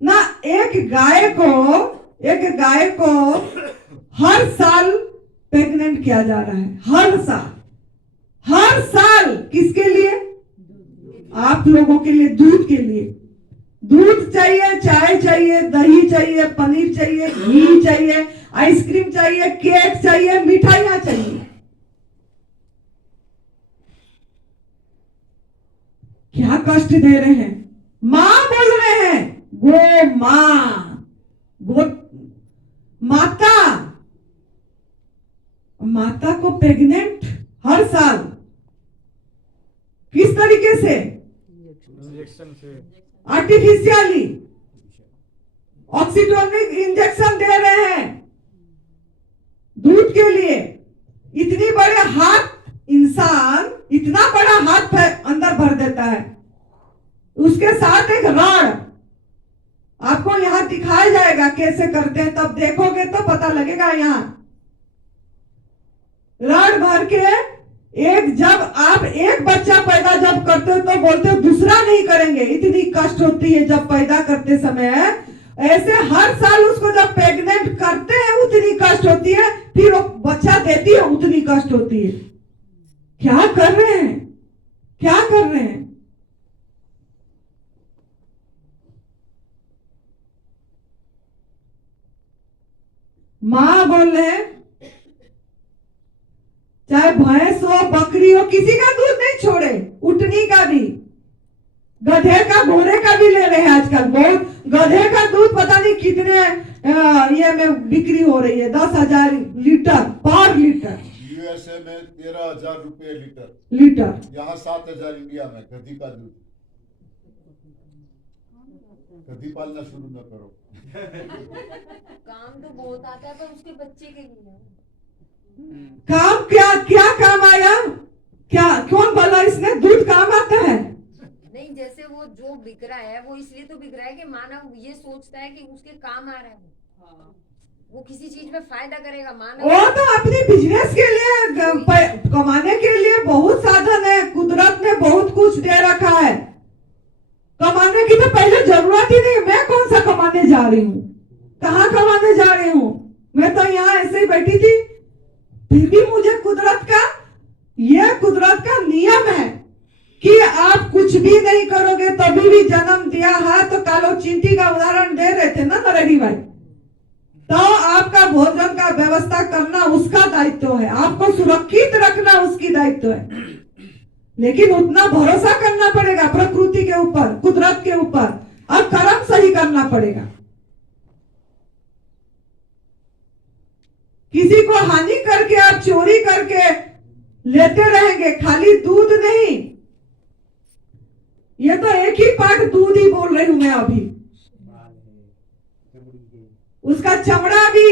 ना। एक गाय को हर साल प्रेग्नेंट किया जा रहा है, हर साल। किसके लिए? आप लोगों के लिए, दूध के लिए। दूध चाहिए, चाय चाहिए, दही चाहिए, पनीर चाहिए, घी चाहिए, आइसक्रीम चाहिए, केक चाहिए, मिठाइयां चाहिए। क्या कष्ट दे रहे हैं? मां बोल रहे हैं, गो मां, गो माता। माता को प्रेग्नेंट हर साल, किस तरीके से? इंजेक्शन से, आर्टिफिशियली ऑक्सीटोनिक इंजेक्शन दे रहे हैं दूध के लिए। इतनी बड़े हाथ, इंसान इतना बड़ा हाथ अंदर भर देता है, उसके साथ एक रॉड, आपको यहाँ दिखाया जाएगा कैसे करते हैं, तब देखोगे तो पता लगेगा। यहाँ रड भर के जब आप एक बच्चा पैदा जब करते हो तो बोलते हो दूसरा नहीं करेंगे, इतनी कष्ट होती है जब पैदा करते समय। ऐसे हर साल उसको जब प्रेग्नेंट करते हैं उतनी कष्ट होती है, फिर वो बच्चा देती है उतनी कष्ट होती है। क्या कर रहे हैं, क्या कर रहे हैं? माँ बोल रहे हैं चाहे भैंस हो बकरी हो किसी का दूध नहीं छोड़े, उठनी का भी, गधे का घोड़े का भी ले रहे हैं आजकल। बहुत गधे का दूध पता नहीं कितने ये में बिक्री हो रही है, 10,000 लीटर पर लीटर। यूएसए में 13,000 रुपए लीटर। यहाँ 7,000 इंडिया में। गधी का दूध। गधी पालना शुरू न करो। काम तो बहुत आता है पर उसके बच्चे के लिए काम क्या काम आया? क्या कौन बोला इसने दूध काम आता है? नहीं, जैसे वो जो बिक रहा है वो इसलिए तो बिक रहा है कि मानव ये सोचता है कि उसके काम आ रहा है, वो किसी चीज में फायदा करेगा। मानव वो तो अपने बिजनेस के लिए कमाने के लिए बहुत साधन है, कुदरत ने बहुत कुछ दे रखा है। कमाने की तो पहले जरूरत ही नहीं। मैं कौन सा कमाने जा रही हूँ, कहाँ कमाने जा रही हूँ? मैं तो यहाँ ऐसे ही बैठी थी, फिर भी मुझे कुदरत का नियम है कि आप कुछ भी नहीं करोगे तभी भी जन्म दिया है। तो कालो चींटी का उदाहरण दे रहे थे ना नरेगी भाई, तो आपका भोजन का व्यवस्था करना उसका दायित्व है, आपको सुरक्षित रखना उसकी दायित्व है। लेकिन उतना भरोसा करना पड़ेगा प्रकृति के ऊपर, कुदरत के ऊपर, और कर्म सही करना पड़ेगा। किसी को हानि करके आप चोरी करके लेते रहेंगे, खाली दूध नहीं, ये तो एक ही पार्ट दूध ही बोल रही हूं मैं अभी। उसका चमड़ा भी,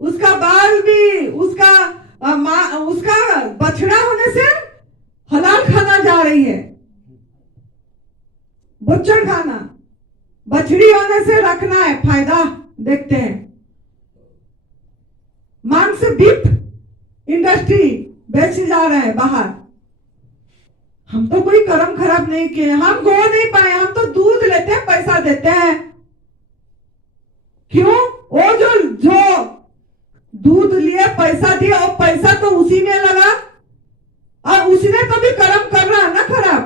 उसका बाल भी, उसका बछड़ा होने से हलाल खाना जा रही है, बुच्चड़ खाना, बछड़ी होने से रखना है, फायदा देखते हैं। मांस बीफ इंडस्ट्री बेच जा रहे हैं बाहर। हम तो कोई कर्म खराब नहीं किए, हम गो नहीं पाए, हम तो दूध लेते हैं, पैसा देते हैं। क्यों? वो जो दूध लिए पैसा दिया, और पैसा तो उसी में लगा, और उसने तो भी कर्म कर रहा है ना खराब,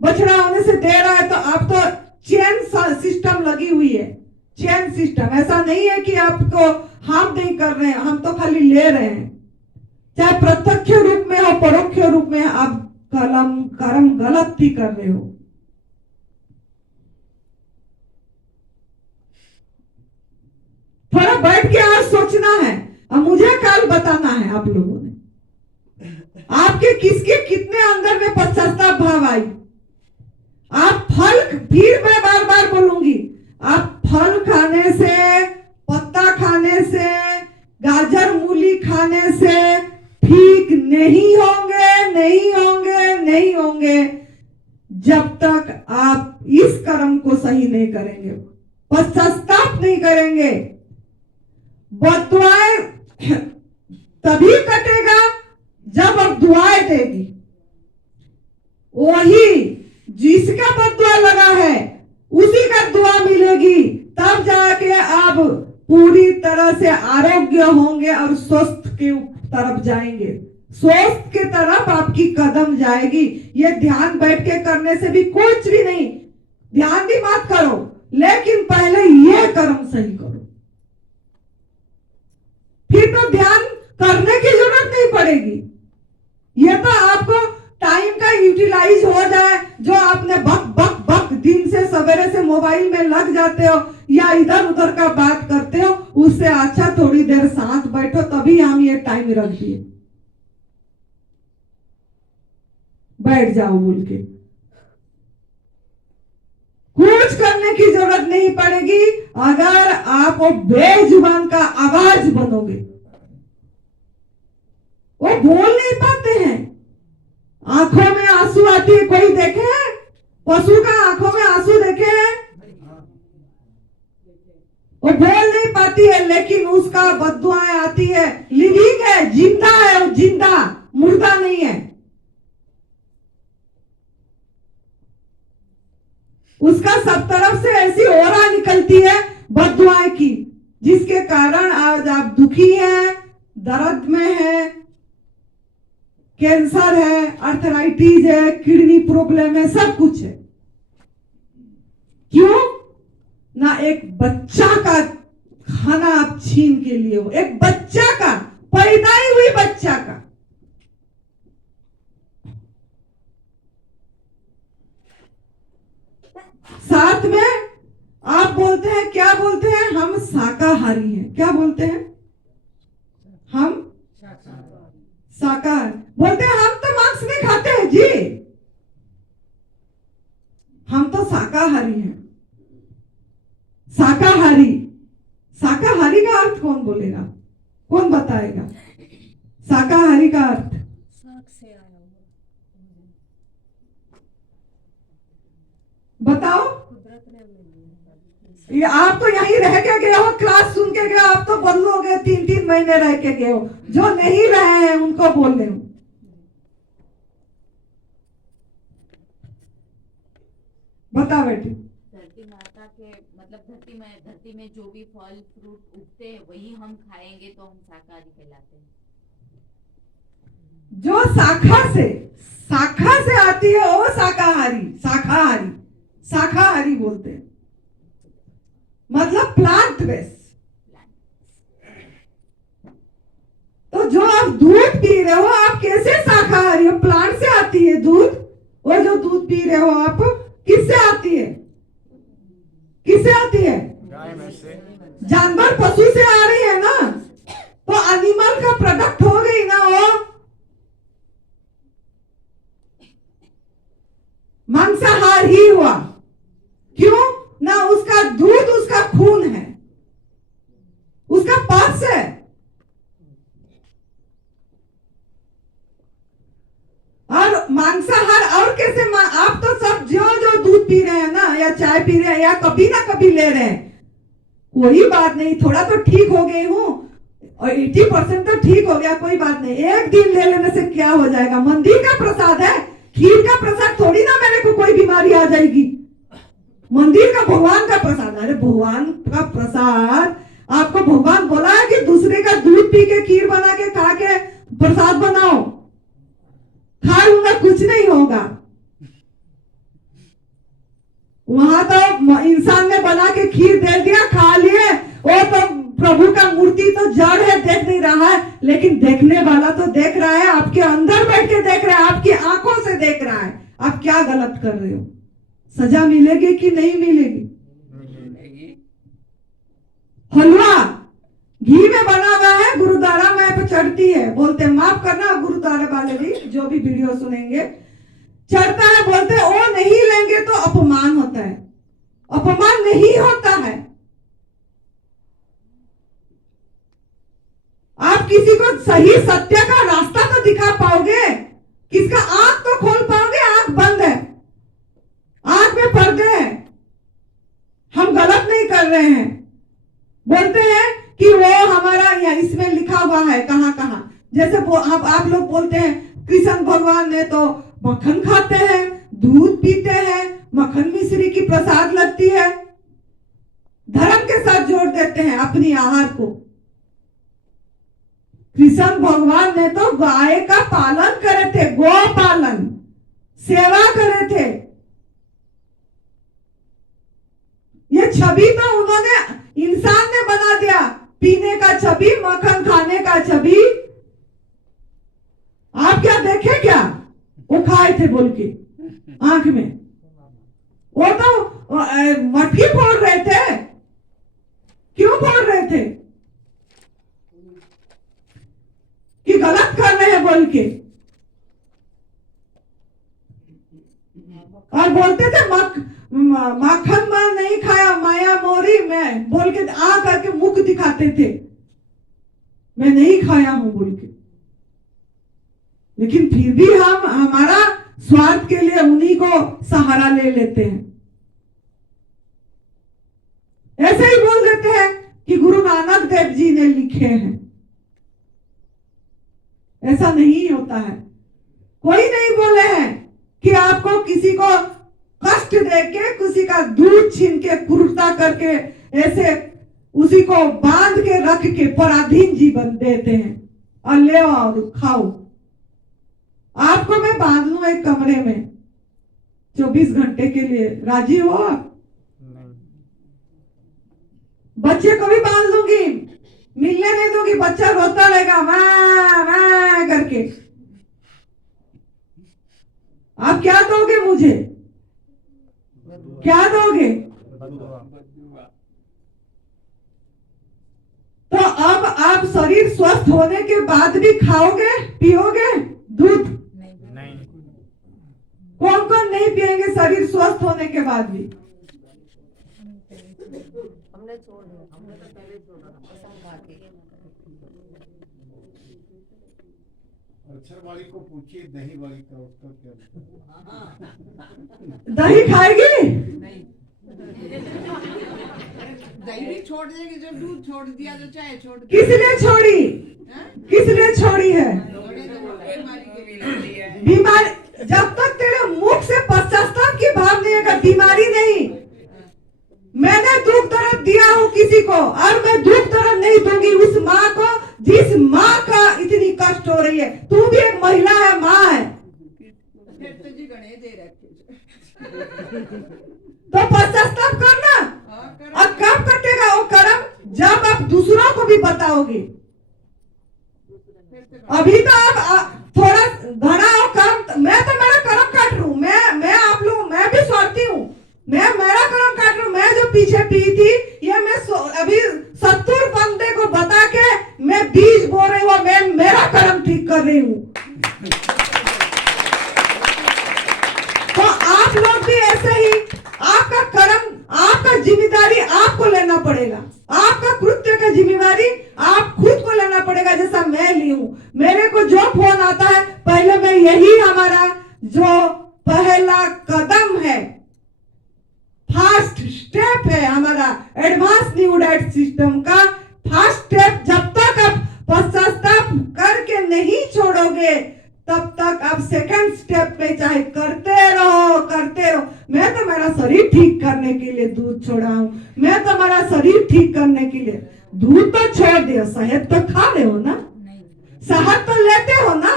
बछड़ा होने से दे रहा है। तो आप तो चेन सिस्टम लगी हुई है, चेन सिस्टम। ऐसा नहीं है कि आपको हम नहीं कर रहे हैं, हम तो खाली ले रहे हैं। चाहे प्रत्यक्ष रूप में हो परोक्ष रूप में, आप कर्म गलत ही कर रहे हो। थोड़ा बैठ के आज सोचना है, और मुझे कल बताना है आप लोगों ने आपके किसके कितने अंदर में पश्चाताप भाव आई। आप फल, फिर मैं बार बार बोलूंगी, आप फल खाने से, पत्ता खाने से, गाजर मूली खाने से ठीक नहीं होंगे, नहीं होंगे, नहीं होंगे, जब तक आप इस कर्म को सही नहीं करेंगे, पश्चाताप नहीं करेंगे। बदुआएं तभी कटेगा जब आप दुआएं देगी। वही जिसका बदुआ लगा है उसी का दुआ मिलेगी, तब जाके आप पूरी तरह से आरोग्य होंगे और स्वस्थ के तरफ जाएंगे। स्वस्थ के तरफ आपकी कदम जाएगी। ये ध्यान बैठ के करने से भी कुछ भी नहीं, ध्यान भी मत करो, लेकिन पहले ये कर्म सही करो, फिर तो ध्यान करने की जरूरत नहीं पड़ेगी। ये तो आपको टाइम का यूटिलाइज हो जाए, जो आपने बक बक बक दिन से सवेरे से मोबाइल में लग जाते हो या इधर उधर का बात करते हो, उससे अच्छा थोड़ी देर साथ बैठो। तभी हम ये टाइम रख दिए, बैठ जाओ बोल के। कुछ करने की जरूरत नहीं पड़ेगी अगर आप वो बेजुबान का आवाज बनोगे। वो बोल नहीं पाते हैं, आंखों में आंसू आती है, कोई देखे? पशु का आंखों में आंसू देखे हैं? वो बोल नहीं पाती है लेकिन उसका बद्दुआएं आती है। लिविंग है, जिंदा है, वो जिंदा, मुर्दा नहीं है। उसका सब तरफ से ऐसी ओरा निकलती है बद्दुआएं की, जिसके कारण आज आप दुखी हैं, दर्द में है, कैंसर है, आर्थराइटिस है, किडनी प्रॉब्लम है, सब कुछ है। क्यों ना? एक बच्चा का खाना आप छीन के लिए हो, एक बच्चा का, पैदा ही हुई बच्चा का। साथ में आप बोलते हैं, क्या बोलते हैं? हम शाकाहारी हैं। क्या बोलते हैं? हम शाकाहारी बोलते हैं। हम तो मांस नहीं खाते हैं जी, हम तो शाकाहारी हैं। शाकाहारी, शाकाहारी का अर्थ कौन बोलेगा? कौन बताएगा शाकाहारी का अर्थ? बताओ। ये आप तो यहीं रह के गए हो, क्लास सुन के गए हो, आप तो बंद हो गए, 3-3 महीने रह के गए हो। जो नहीं रहे हैं उनको बोल रहे हो। बता बेटी। धरती माता के मतलब धरती में जो भी फल फ्रूट उगते हैं वही हम खाएंगे तो हम शाकाहारी कहलाते हैं। जो शाखा से आती है वो शाकाहारी, शाकाहारी, शाकाहारी बोलते हैं, मतलब प्लांट बेस्ड। तो जो आप दूध पी रहे हो, आप कैसे शाकाहारी हो? प्लांट से आती है दूध। वो जो दूध पी रहे हो आप, किससे आती है? किससे आती है? जानवर, पशु से आ रही है ना, तो एनिमल का प्रोडक्ट हो गई ना वो, मांसाहार ही हुआ। क्यों ना? उसका दूध, उसका खून है, उसका पस है। और मांसाहार और कैसे? आप तो सब जो दूध पी रहे हैं ना, या चाय पी रहे हैं, या कभी ना कभी ले रहे हैं, कोई बात नहीं, थोड़ा तो ठीक हो गई हूं और 80% तो ठीक हो गया, कोई बात नहीं, एक दिन ले लेने से क्या हो जाएगा? मंदिर का प्रसाद है, खीर का प्रसाद थोड़ी ना मेरे को कोई बीमारी आ जाएगी। मंदिर का, भगवान का प्रसाद। अरे भगवान का प्रसाद, आपको भगवान बोला है कि दूसरे का दूध पी के, खीर बना के, खा के प्रसाद बनाओ? खा लूंगा, कुछ नहीं होगा। वहां तो इंसान ने बना के खीर दे दिया, खा लिए, वो तो प्रभु का मूर्ति तो जड़ है, देख नहीं रहा है, लेकिन देखने वाला तो देख रहा है, आपके अंदर बैठ के देख रहा है, आपकी आंखों से देख रहा है। आप क्या गलत कर रहे हो? सजा मिलेगी कि नहीं मिलेगी? हलवा घी में बना हुआ है, गुरुद्वारा में चढ़ती है, बोलते माफ करना गुरुद्वारा वाले भी, जो भी वीडियो सुनेंगे, चढ़ता है, बोलते वो नहीं लेंगे तो अपमान होता है। अपमान नहीं होता है। आप किसी को सही सत्य का रास्ता तो दिखा पाओगे? किसका आंख तो खोल पाओगे? आंख बंद है, आंख में पर्दे हैं। हम गलत नहीं कर रहे हैं। बोलते हैं कि वो हमारा, या इसमें लिखा हुआ है कहां कहां, जैसे आप लोग बोलते हैं कृष्ण भगवान ने तो मक्खन खाते हैं, दूध पीते हैं, मक्खन मिश्री की प्रसाद लगती है, धर्म के साथ जोड़ देते हैं अपनी आहार को। कृष्ण भगवान ने तो गाय का पालन करे थे, गो पालन, सेवा करे थे। ये छवि तो उन्होंने, इंसान ने बना दिया, पीने का छवि, मक्खन खाने का छवि। आप क्या देखे? क्या वो खाए थे बोल के आंख में? वो तो मटकी फोड़ रहे थे। क्यों फोड़ रहे थे? कि गलत कर रहे हैं बोल के। और बोलते थे माखन में नहीं खाया, माया मोरी में बोल के आ करके मुख दिखाते थे, मैं नहीं खाया हूं बोल के। लेकिन फिर भी हम हमारा स्वार्थ के लिए उन्हीं को सहारा ले लेते हैं। ऐसे ही बोल देते हैं कि गुरु नानक देव जी ने लिखे हैं। ऐसा नहीं होता है। कोई नहीं बोले हैं कि आपको किसी को कष्ट देके, किसी का दूध छीन के, क्रूरता करके, ऐसे उसी को बांध के रख के पराधीन जीवन देते हैं और ले और खाओ। आपको मैं बांध लूं एक कमरे में 24 घंटे के लिए, राजी हो आप? बच्चे को भी बांध दूंगी, मिलने नहीं दूंगी, बच्चा रोता रहेगा माँ माँ करके। आप क्या दोगे मुझे? क्या दोगे? तो अब आप शरीर स्वस्थ होने के बाद भी खाओगे, पियोगे दूध? नहीं। कौन कौन नहीं पिएंगे शरीर स्वस्थ होने के बाद भी? हमने छोड़ दिया, हमने तो पहले छोड़ा अक्षर वाली को पूछिए दही वाली का उसका क्या? दही खाएगी? दही भी छोड़ देगी, जो दूध छोड़ दिया तो चाय छोड़ दी। किस लिए छोड़ी? किस लिए छोड़ी है? बीमारी के लिए लगती है। बीमारी जब तक तेरे मुख से पश्चाताप की भाव नहीं आएगा, बीमारी नहीं। मैंने दुख दर्द दिया हूँ किसी को, और मैं दुख दर्द नहीं दूंगी उस माँ को जिस माँ का इतनी कष्ट हो रही है। तू भी एक महिला है, माँ है, फिर तो जी गणे दे रखे। तो पश्चाताप करना। और कब कटेगा वो कर्म? जब आप दूसरों को भी बताओगे। अभी तो आप थोड़ा घना हो कर्म। मैं तो मेरा कर्म काट रहा हूँ, मैं आप लोग, मैं भी स्वार्थी हूँ, मैं मेरा कर्म काट रहा हूँ। मैं जो पीछे पी थी, ये मैं अभी 70 बंदे को बता के मैं बीज बो रही हूँ, मैं मेरा कर्म ठीक कर रही हूँ। तो आप लोग भी ऐसे ही, आपका कर्म, आपका जिम्मेदारी आपको लेना पड़ेगा। आपका कृत्य का जिम्मेदारी आप खुद को लेना पड़ेगा। जैसा मैं ली हूँ, मेरे को जो फोन आता है, पहले मैं यही हमारा जो पहला कदम है, फर्स्ट स्टेप है हमारा एडवांस न्यू डाइट सिस्टम का फर्स्ट स्टेप। जब तक आप पश्चाताप करके नहीं छोड़ोगे, तब तक आप सेकंड स्टेप पे चाहे करते रहो, करते रहो। मैं तो मेरा शरीर ठीक करने के लिए दूध छोड़ा हूँ, मैं तो मेरा शरीर ठीक करने के लिए दूध तो छोड़ दिया, शहद तो खा रहे हो ना, शहद तो लेते हो ना,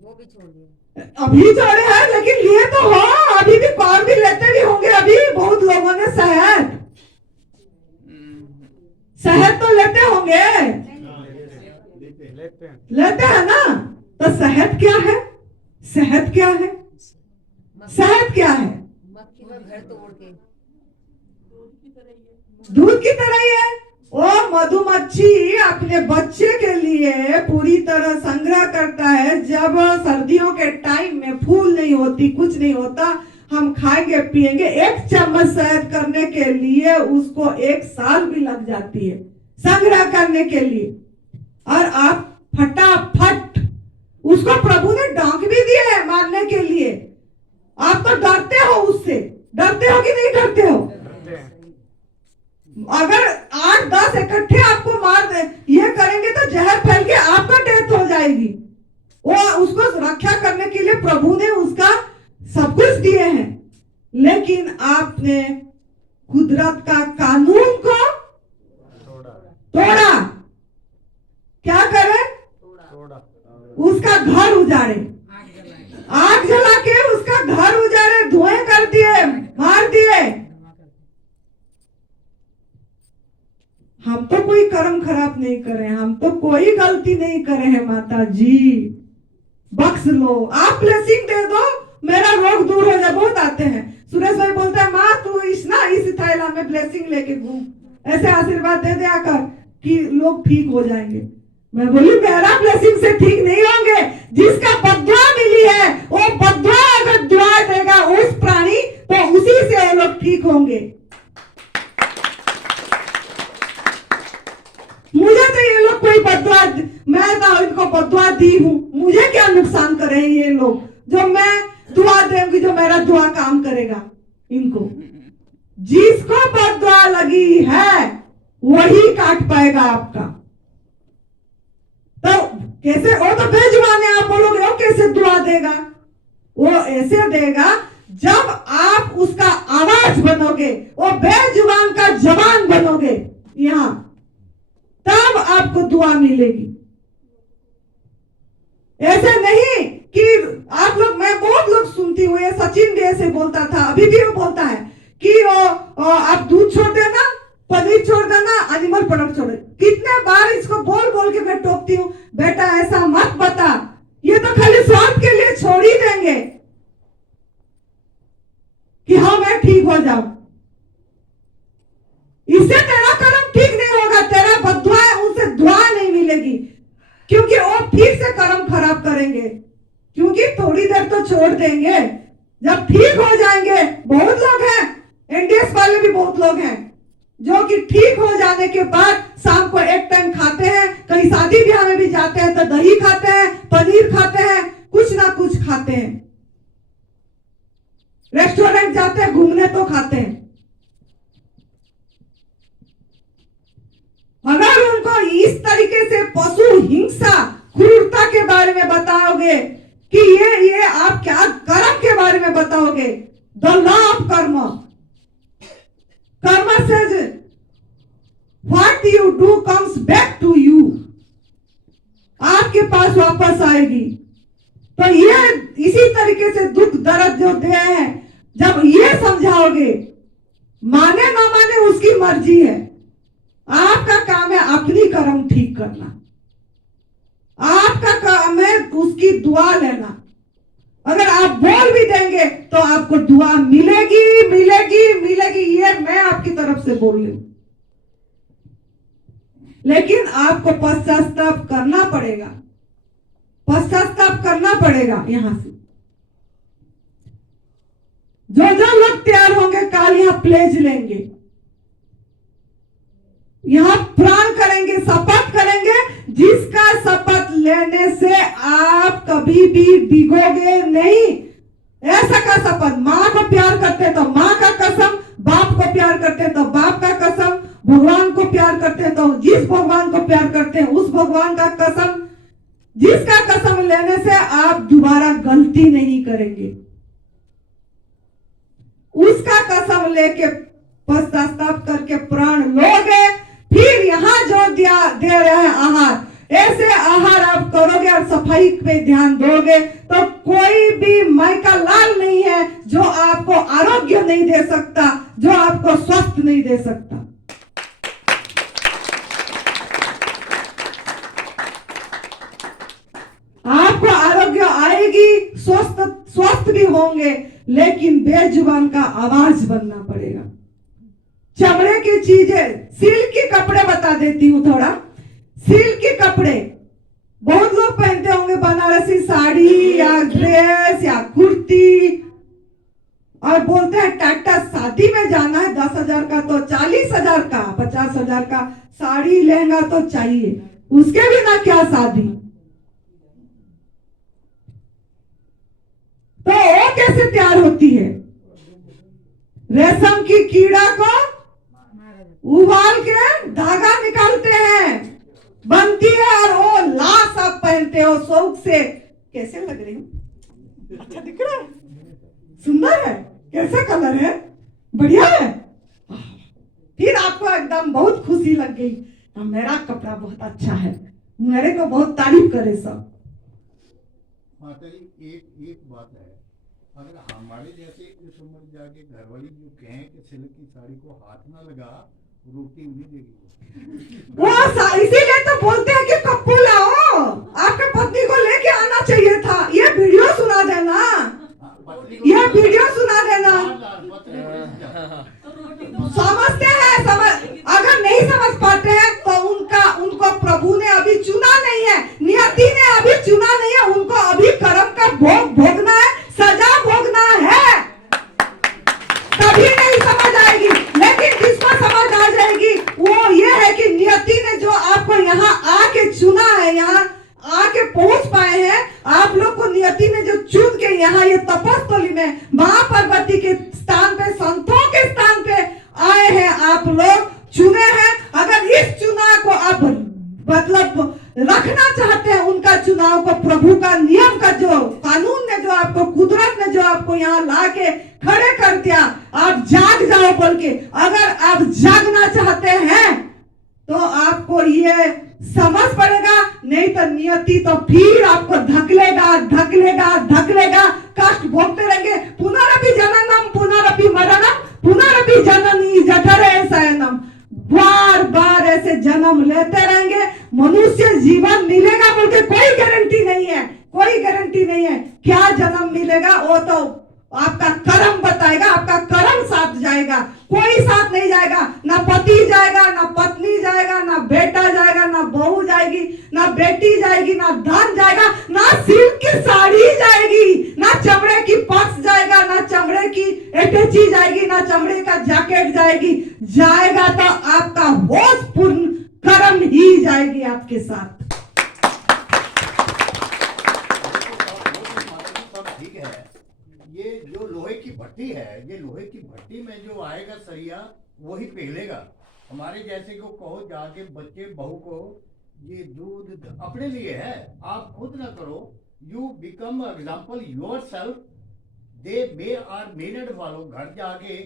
वो भी छोड़ दिया। अभी छोड़े हैं लेकिन लिए तो हो, अभी भी और भी लेते भी होंगे। अभी बहुत लोगों ने शहद तो लेते होंगे, लेते हैं ना। तो शहद क्या है? शहद क्या है? शहद क्या है? मक्खी में घर तोड़ के दूध की तरह ही है। वो मधुमक्खी अपने बच्चे के लिए पूरी तरह संग्रह करता है। जब सर्दियों के टाइम में फूल नहीं होती, कुछ नहीं होता, हम खाएंगे पिएंगे, 1 चम्मच शहद करने के लिए उसको 1 साल भी लग जाती है संग्रह करने के लिए। और आप फटाफट उसको प्रभु ने डांक भी दिए है मारने के लिए। आप तो डरते हो उससे, डरते हो कि नहीं डरते हो? अगर 8-10 इकट्ठे आपको मार दे, ये करेंगे तो जहर फैल के आपका डेथ हो जाएगी। वो उसको रक्षा करने के लिए प्रभु ने उसका सब कुछ दिए हैं, लेकिन आपने कुदरत का कानून को तोड़ा। क्या करे? उसका घर उजाड़े, आग जला के उसका घर उजाड़े, धुएं कर दिए, मार दिए। हम तो कोई कर्म खराब नहीं करे, हम तो कोई गलती नहीं करे हैं। माता जी बख्श लो, आप ब्लेसिंग दे दो, मेरा रोग दूर हो जाए। बहुत आते हैं, सुरेश भाई बोलता है माँ तू इस थैला में ब्लेसिंग लेके घूम, ऐसे आशीर्वाद दे दिया कर कि लोग ठीक हो जाएंगे। मैं बोली मेरा ब्लेसिंग से ठीक नहीं होंगे, जिसका बद्दुआ मिली है वो बद्दुआ अगर दुआ देगा उस प्राणी, तो उसी से ये लोग ठीक होंगे। मुझे तो ये लोग कोई बद्दुआ, मैं तो इनको बद्दुआ दी हूँ, मुझे क्या नुकसान करे ये लोग जो मैं दुआ दूंगी, जो मेरा दुआ काम करेगा इनको। जिसको बद्दुआ लगी है वही काट पाएगा आपका। तो कैसे, वो तो बेजुबान है, आप बोलोगे वो कैसे दुआ देगा? वो ऐसे देगा जब आप उसका आवाज बनोगे, वो बेजुबान का जबान बनोगे यहां, तब आपको दुआ मिलेगी। ऐसे नहीं कि आप लोग, मैं बहुत लोग सुनती हूँ, ये सचिन भी ऐसे बोलता था, अभी भी वो बोलता है कि वो आप दूध छोड़ देना, पनीर छोड़ देना, एनिमल प्रोडक्ट छोड़ देना। कितने बार इसको बोल बोल के मैं टोकती हूँ, बेटा ऐसा मत बता, ये तो खाली स्वार्थ के लिए छोड़ ही देंगे कि हाँ मैं ठीक हो जाऊं। इससे तेरा कर्म ठीक नहीं होगा, तेरा बद्दुआ है, उनसे दुआ नहीं मिलेगी, क्योंकि वो फिर से कर्म खराब करेंगे। क्योंकि थोड़ी देर तो छोड़ देंगे, जब ठीक हो जाएंगे, बहुत लोग हैं, एनडीएस वाले भी बहुत लोग हैं जो कि ठीक हो जाने के बाद शाम को एक टाइम खाते हैं, कहीं शादी ब्याह में भी जाते हैं तो दही खाते हैं, पनीर खाते हैं, कुछ ना कुछ खाते हैं, रेस्टोरेंट जाते हैं घूमने तो खाते हैं। अगर उनको इस तरीके से पशु हिंसा, क्रूरता के बारे में बताओगे कि ये आप क्या कर्म के बारे में बताओगे, the law of karma, karma says what you do comes back to you, आपके पास वापस आएगी। तो ये इसी तरीके से दुख दर्द जो दे हैं, जब ये समझाओगे, माने ना माने उसकी मर्जी है, आपका काम है अपनी कर्म ठीक करना, आपका काम है उसकी दुआ लेना। अगर आप बोल भी देंगे तो आपको दुआ मिलेगी मिलेगी मिलेगी, ये मैं आपकी तरफ से बोल रही हूं। लेकिन आपको पश्चाताप करना पड़ेगा, पश्चाताप करना पड़ेगा। यहां से जो लोग तैयार होंगे कल यहाँ प्लेज लेंगे, यहाँ प्राण करेंगे, शपथ करेंगे, जिसका शपथ लेने से आप कभी भी डिगोगे नहीं। ऐसा का शपथ, माँ को प्यार करते तो माँ का कसम, बाप को प्यार करते तो बाप का कसम, भगवान को प्यार करते तो जिस भगवान को प्यार करते हैं उस भगवान का कसम, जिसका कसम लेने से आप दोबारा गलती नहीं करेंगे, उसका कसम लेके पश्चाताप करके प्राण लोगे। फिर यहाँ जो दे रहे हैं आहार, ऐसे आहार आप करोगे और सफाई पे ध्यान दोगे तो कोई भी माई का लाल नहीं है जो आपको आरोग्य नहीं दे सकता, जो आपको स्वस्थ नहीं दे सकता। आपको आरोग्य आएगी, स्वस्थ भी होंगे, लेकिन बेजुबान का आवाज बनना पड़ेगा। चमड़े की चीजें, सिल्क के कपड़े बता देती हूँ थोड़ा। सिल्क के कपड़े बहुत लोग पहनते होंगे, बनारसी साड़ी या ड्रेस या कुर्ती, और बोलते हैं टाटा शादी में जाना है, 10,000 का तो 40,000 का 50,000 का साड़ी लहंगा तो चाहिए, उसके बिना क्या शादी। तो वो कैसे तैयार होती है? रेशम की कीड़ा को उबाल के धागा निकालते हैं, बनती है, और वो लाश आप पहनते हो शौक से। कैसे लग रही हूँ? अच्छा दिख रहा है, सुंदर है, कैसा कलर है, बढ़िया है। फिर आपको एकदम बहुत खुशी लग गई, मेरा कपड़ा बहुत अच्छा है, मेरे को बहुत तारीफ करे सब। माता जी एक बात है, अगर हमारे जैसे इस उम्र जाके घर वाली जो कहें कि सिल्क की साड़ी को हाथ ना लगा, रोटी नहीं देगी वो इसीलिए तो बोलते हैं कि कप्पू लाओ, आपके पत्नी को लेके आना चाहिए था। ये वीडियो सुना देना, ये वीडियो सुना देना। समझते हैं, अगर नहीं समझ पाते हैं तो उनको प्रभु ने अभी चुना नहीं है, नियति ने अभी चुना नहीं है, उनको अभी कर्म का भोग भोगना है, सजा भोगना है, तभी नहीं समझ आएगी। लेकिन जिसको समझ आ जाएगी वो ये है कि नियति ने जो आपको यहाँ आके चुना है, यहाँ आके पहुंच पाए हैं, आप लोग को नियति ने जो चुन के यहाँ ये तपस्थली में महापार्वती के स्थान पे, संतों के स्थान पे करो बोल के। अगर आप जागना चाहते हैं तो आपको ये समझ पड़ेगा, नहीं तो नियति तो फिर आपको धकेलेगा धकेलेगा धकेलेगा, कष्ट भोगते रहेंगे। पुनरपि जननम पुनरपि मरणम पुनरपि जननी जठरे शयनम, बार बार ऐसे जन्म लेते रहेंगे। मनुष्य जीवन मिलेगा बोल के कोई गारंटी नहीं है, कोई गारंटी नहीं है। क्या जन्म मिलेगा वो तो आपका कर्म बताएगा, आपका कर्म साथ जाएगा, कोई साथ नहीं जाएगा। ना पति जाएगा, ना पत्नी जाएगा, ना बेटा जाएगा, ना बहू जाएगी, ना बेटी जाएगी, ना धन जाएगा, ना सिल्क की साड़ी जाएगी, ना चमड़े की पर्स जाएगा, ना चमड़े की अटैची जाएगी, ना चमड़े का जैकेट जाएगी। जाएगा तो आपका होश पूर्ण कर्म ही जाएगी आपके साथ। ठीक है, ये जो लोहे की भट्टी है, ये लोहे की भट्टी में जो आएगा सरिया वही पिघलेगा। हमारे जैसे को कहो जाके बच्चे बहू को ये दूध अपने लिए है, आप खुद ना करो। You become example yourself, they may are made follow. घर जाके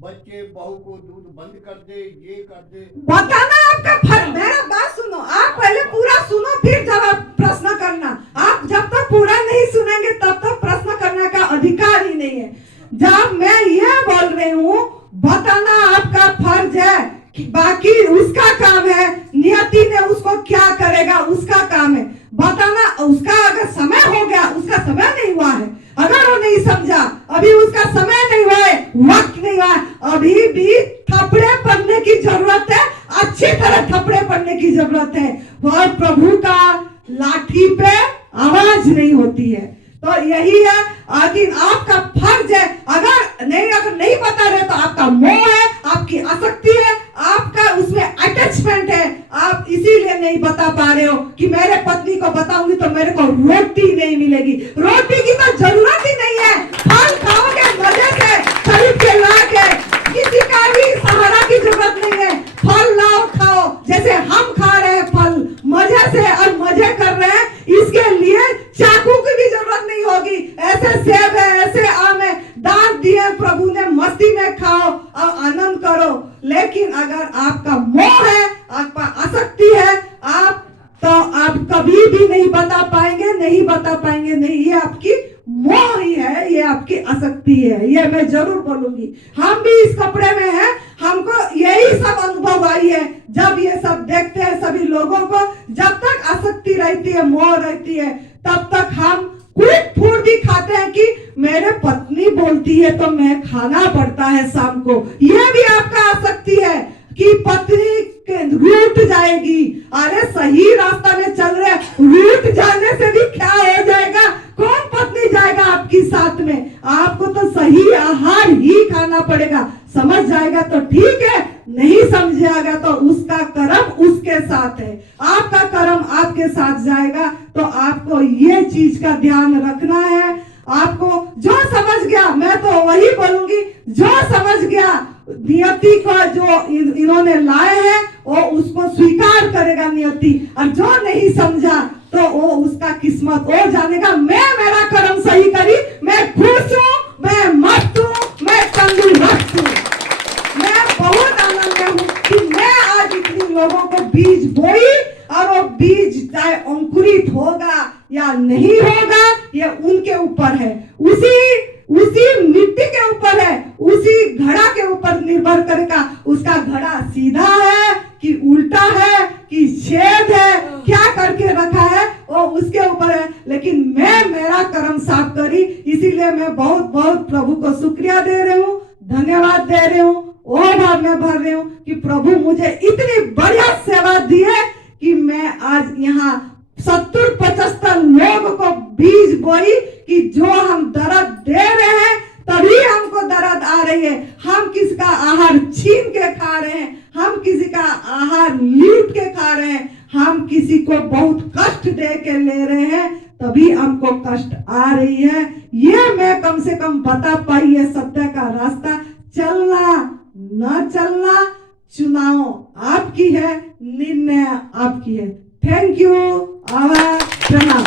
बच्चे बहू को दूध बंद कर दे, ये कर दे। बताना आपका फर्ज। मेरा बात सुनो, आप पहले पूरा सुनो फिर जवाब प्रश्न करना। आप जब तक पूरा नहीं सुनेंगे तब तक प्रश्न करने का अधिकार ही नहीं है। जब मैं ये बोल रही हूँ, बताना आपका फर्ज है कि बाकी उसका काम है, नियति ने उसको क्या करेगा उसका काम है बताना। उसका अगर समय हो गया, उसका समय नहीं हुआ है, अगर वो नहीं समझा, अभी उसका समय नहीं हुआ है, वक्त नहीं हुआ है, अभी भी थपड़े पड़ने की जरूरत है, अच्छी तरह थपड़े पड़ने की जरूरत है। और प्रभु का लाठी पे आवाज नहीं होती है। तो यही है, लेकिन आपका फर्ज है। अगर नहीं बता रहे तो आपका मोह है, आपकी आसक्ति है, आपका उसमें अटैचमेंट है। आप इसीलिए नहीं बता पा रहे हो कि मेरे पत्नी को बताऊंगी तो मेरे को रोटी नहीं मिलेगी। रोटी की तो जरूरत ही नहीं है, फल खाओगे मजे से खरीद के ला के, किसी का भी सहारा की जरूरत नहीं है। फल लाओ खाओ, जैसे हम खा रहे हैं फल मजे से और मजे कर रहे हैं, इसके लिए चाकू की भी जरूरत नहीं होगी। ऐसे सेब है, ऐसे आम है, दांत दिए प्रभु ने, मस्ती में खाओ और आनंद करो। लेकिन अगर आपका मोह है, आपका आसक्ति है, आप कभी भी नहीं बता पाएंगे, नहीं बता पाएंगे। नहीं, ये आपकी मोह ही है, ये आपकी आसक्ति है, ये मैं जरूर बोलूंगी। हम भी इस कपड़े में हैं, हमको यही सब अनुभव आई है। जब ये सब देखते हैं सभी लोगों को, जब तक आसक्ति रहती है, मोह रहती है, तब तक हम क्विक फूड भी खाते हैं कि मेरे पत्नी बोलती है तो मैं खाना पड़ता है शाम को। ये भी आपका आसक्ति है कि पत्नी रूठ जाएगी। अरे सही रास्ता में चल रहे, रूठ जाने से भी क्या हो जाएगा? कौन पत्नी जाएगा आपकी साथ में? आपको तो सही आहार ही खाना पड़ेगा। समझ जाएगा तो ठीक है, नहीं समझेगा तो उसका कर्म उसके साथ है, आपका कर्म आपके साथ जाएगा। तो आपको ये चीज का ध्यान रखना है। आपको जो समझ गया, मैं तो वही बोलूंगी, जो समझ गया नियति को जो इन्होंने लाए हैं वो उसको स्वीकार करेगा नियति, और जो नहीं समझा तो वो उसका किस्मत वो जानेगा। मैं मेरा कर्म सही करी, मैं खुश हूँ, मैं मस्त हूँ, मैं तंदुरुस्त हूँ। मैं बहुत आनंद में हूँ कि मैं आज इतने लोगों को बीज बोई, और वो बीज चाहे अंकुरित होगा या नहीं होगा ये उनके ऊपर है, उसी मिट्टी के ऊपर है, उसी घड़ा के ऊपर निर्भर करेगा। उसका घड़ा सीधा है कि उल्टा है कि छेद है, क्या करके रखा है वो उसके ऊपर है। लेकिन मैं मेरा कर्म साफ करी, इसीलिए मैं बहुत बहुत प्रभु को शुक्रिया दे रही हूँ, धन्यवाद दे रही हूँ, और भाव में भर रही हूँ कि प्रभु मुझे इतनी बढ़िया सेवा दी है कि मैं आज यहाँ 70-75 लोगों को बीज बोई कि जो हम दर्द दे रहे हैं तभी हमको दर्द आ रही है। हम किसी का आहार छीन के खा रहे हैं, हम किसी का आहार लूट के खा रहे हैं, हम किसी को बहुत कष्ट दे के ले रहे हैं, तभी हमको कष्ट आ रही है। ये मैं कम से कम बता पाई है सत्य का रास्ता। चलना न चलना चुनाव आपकी है, निर्णय आपकी है। थैंक यू, आभार, प्रणाम।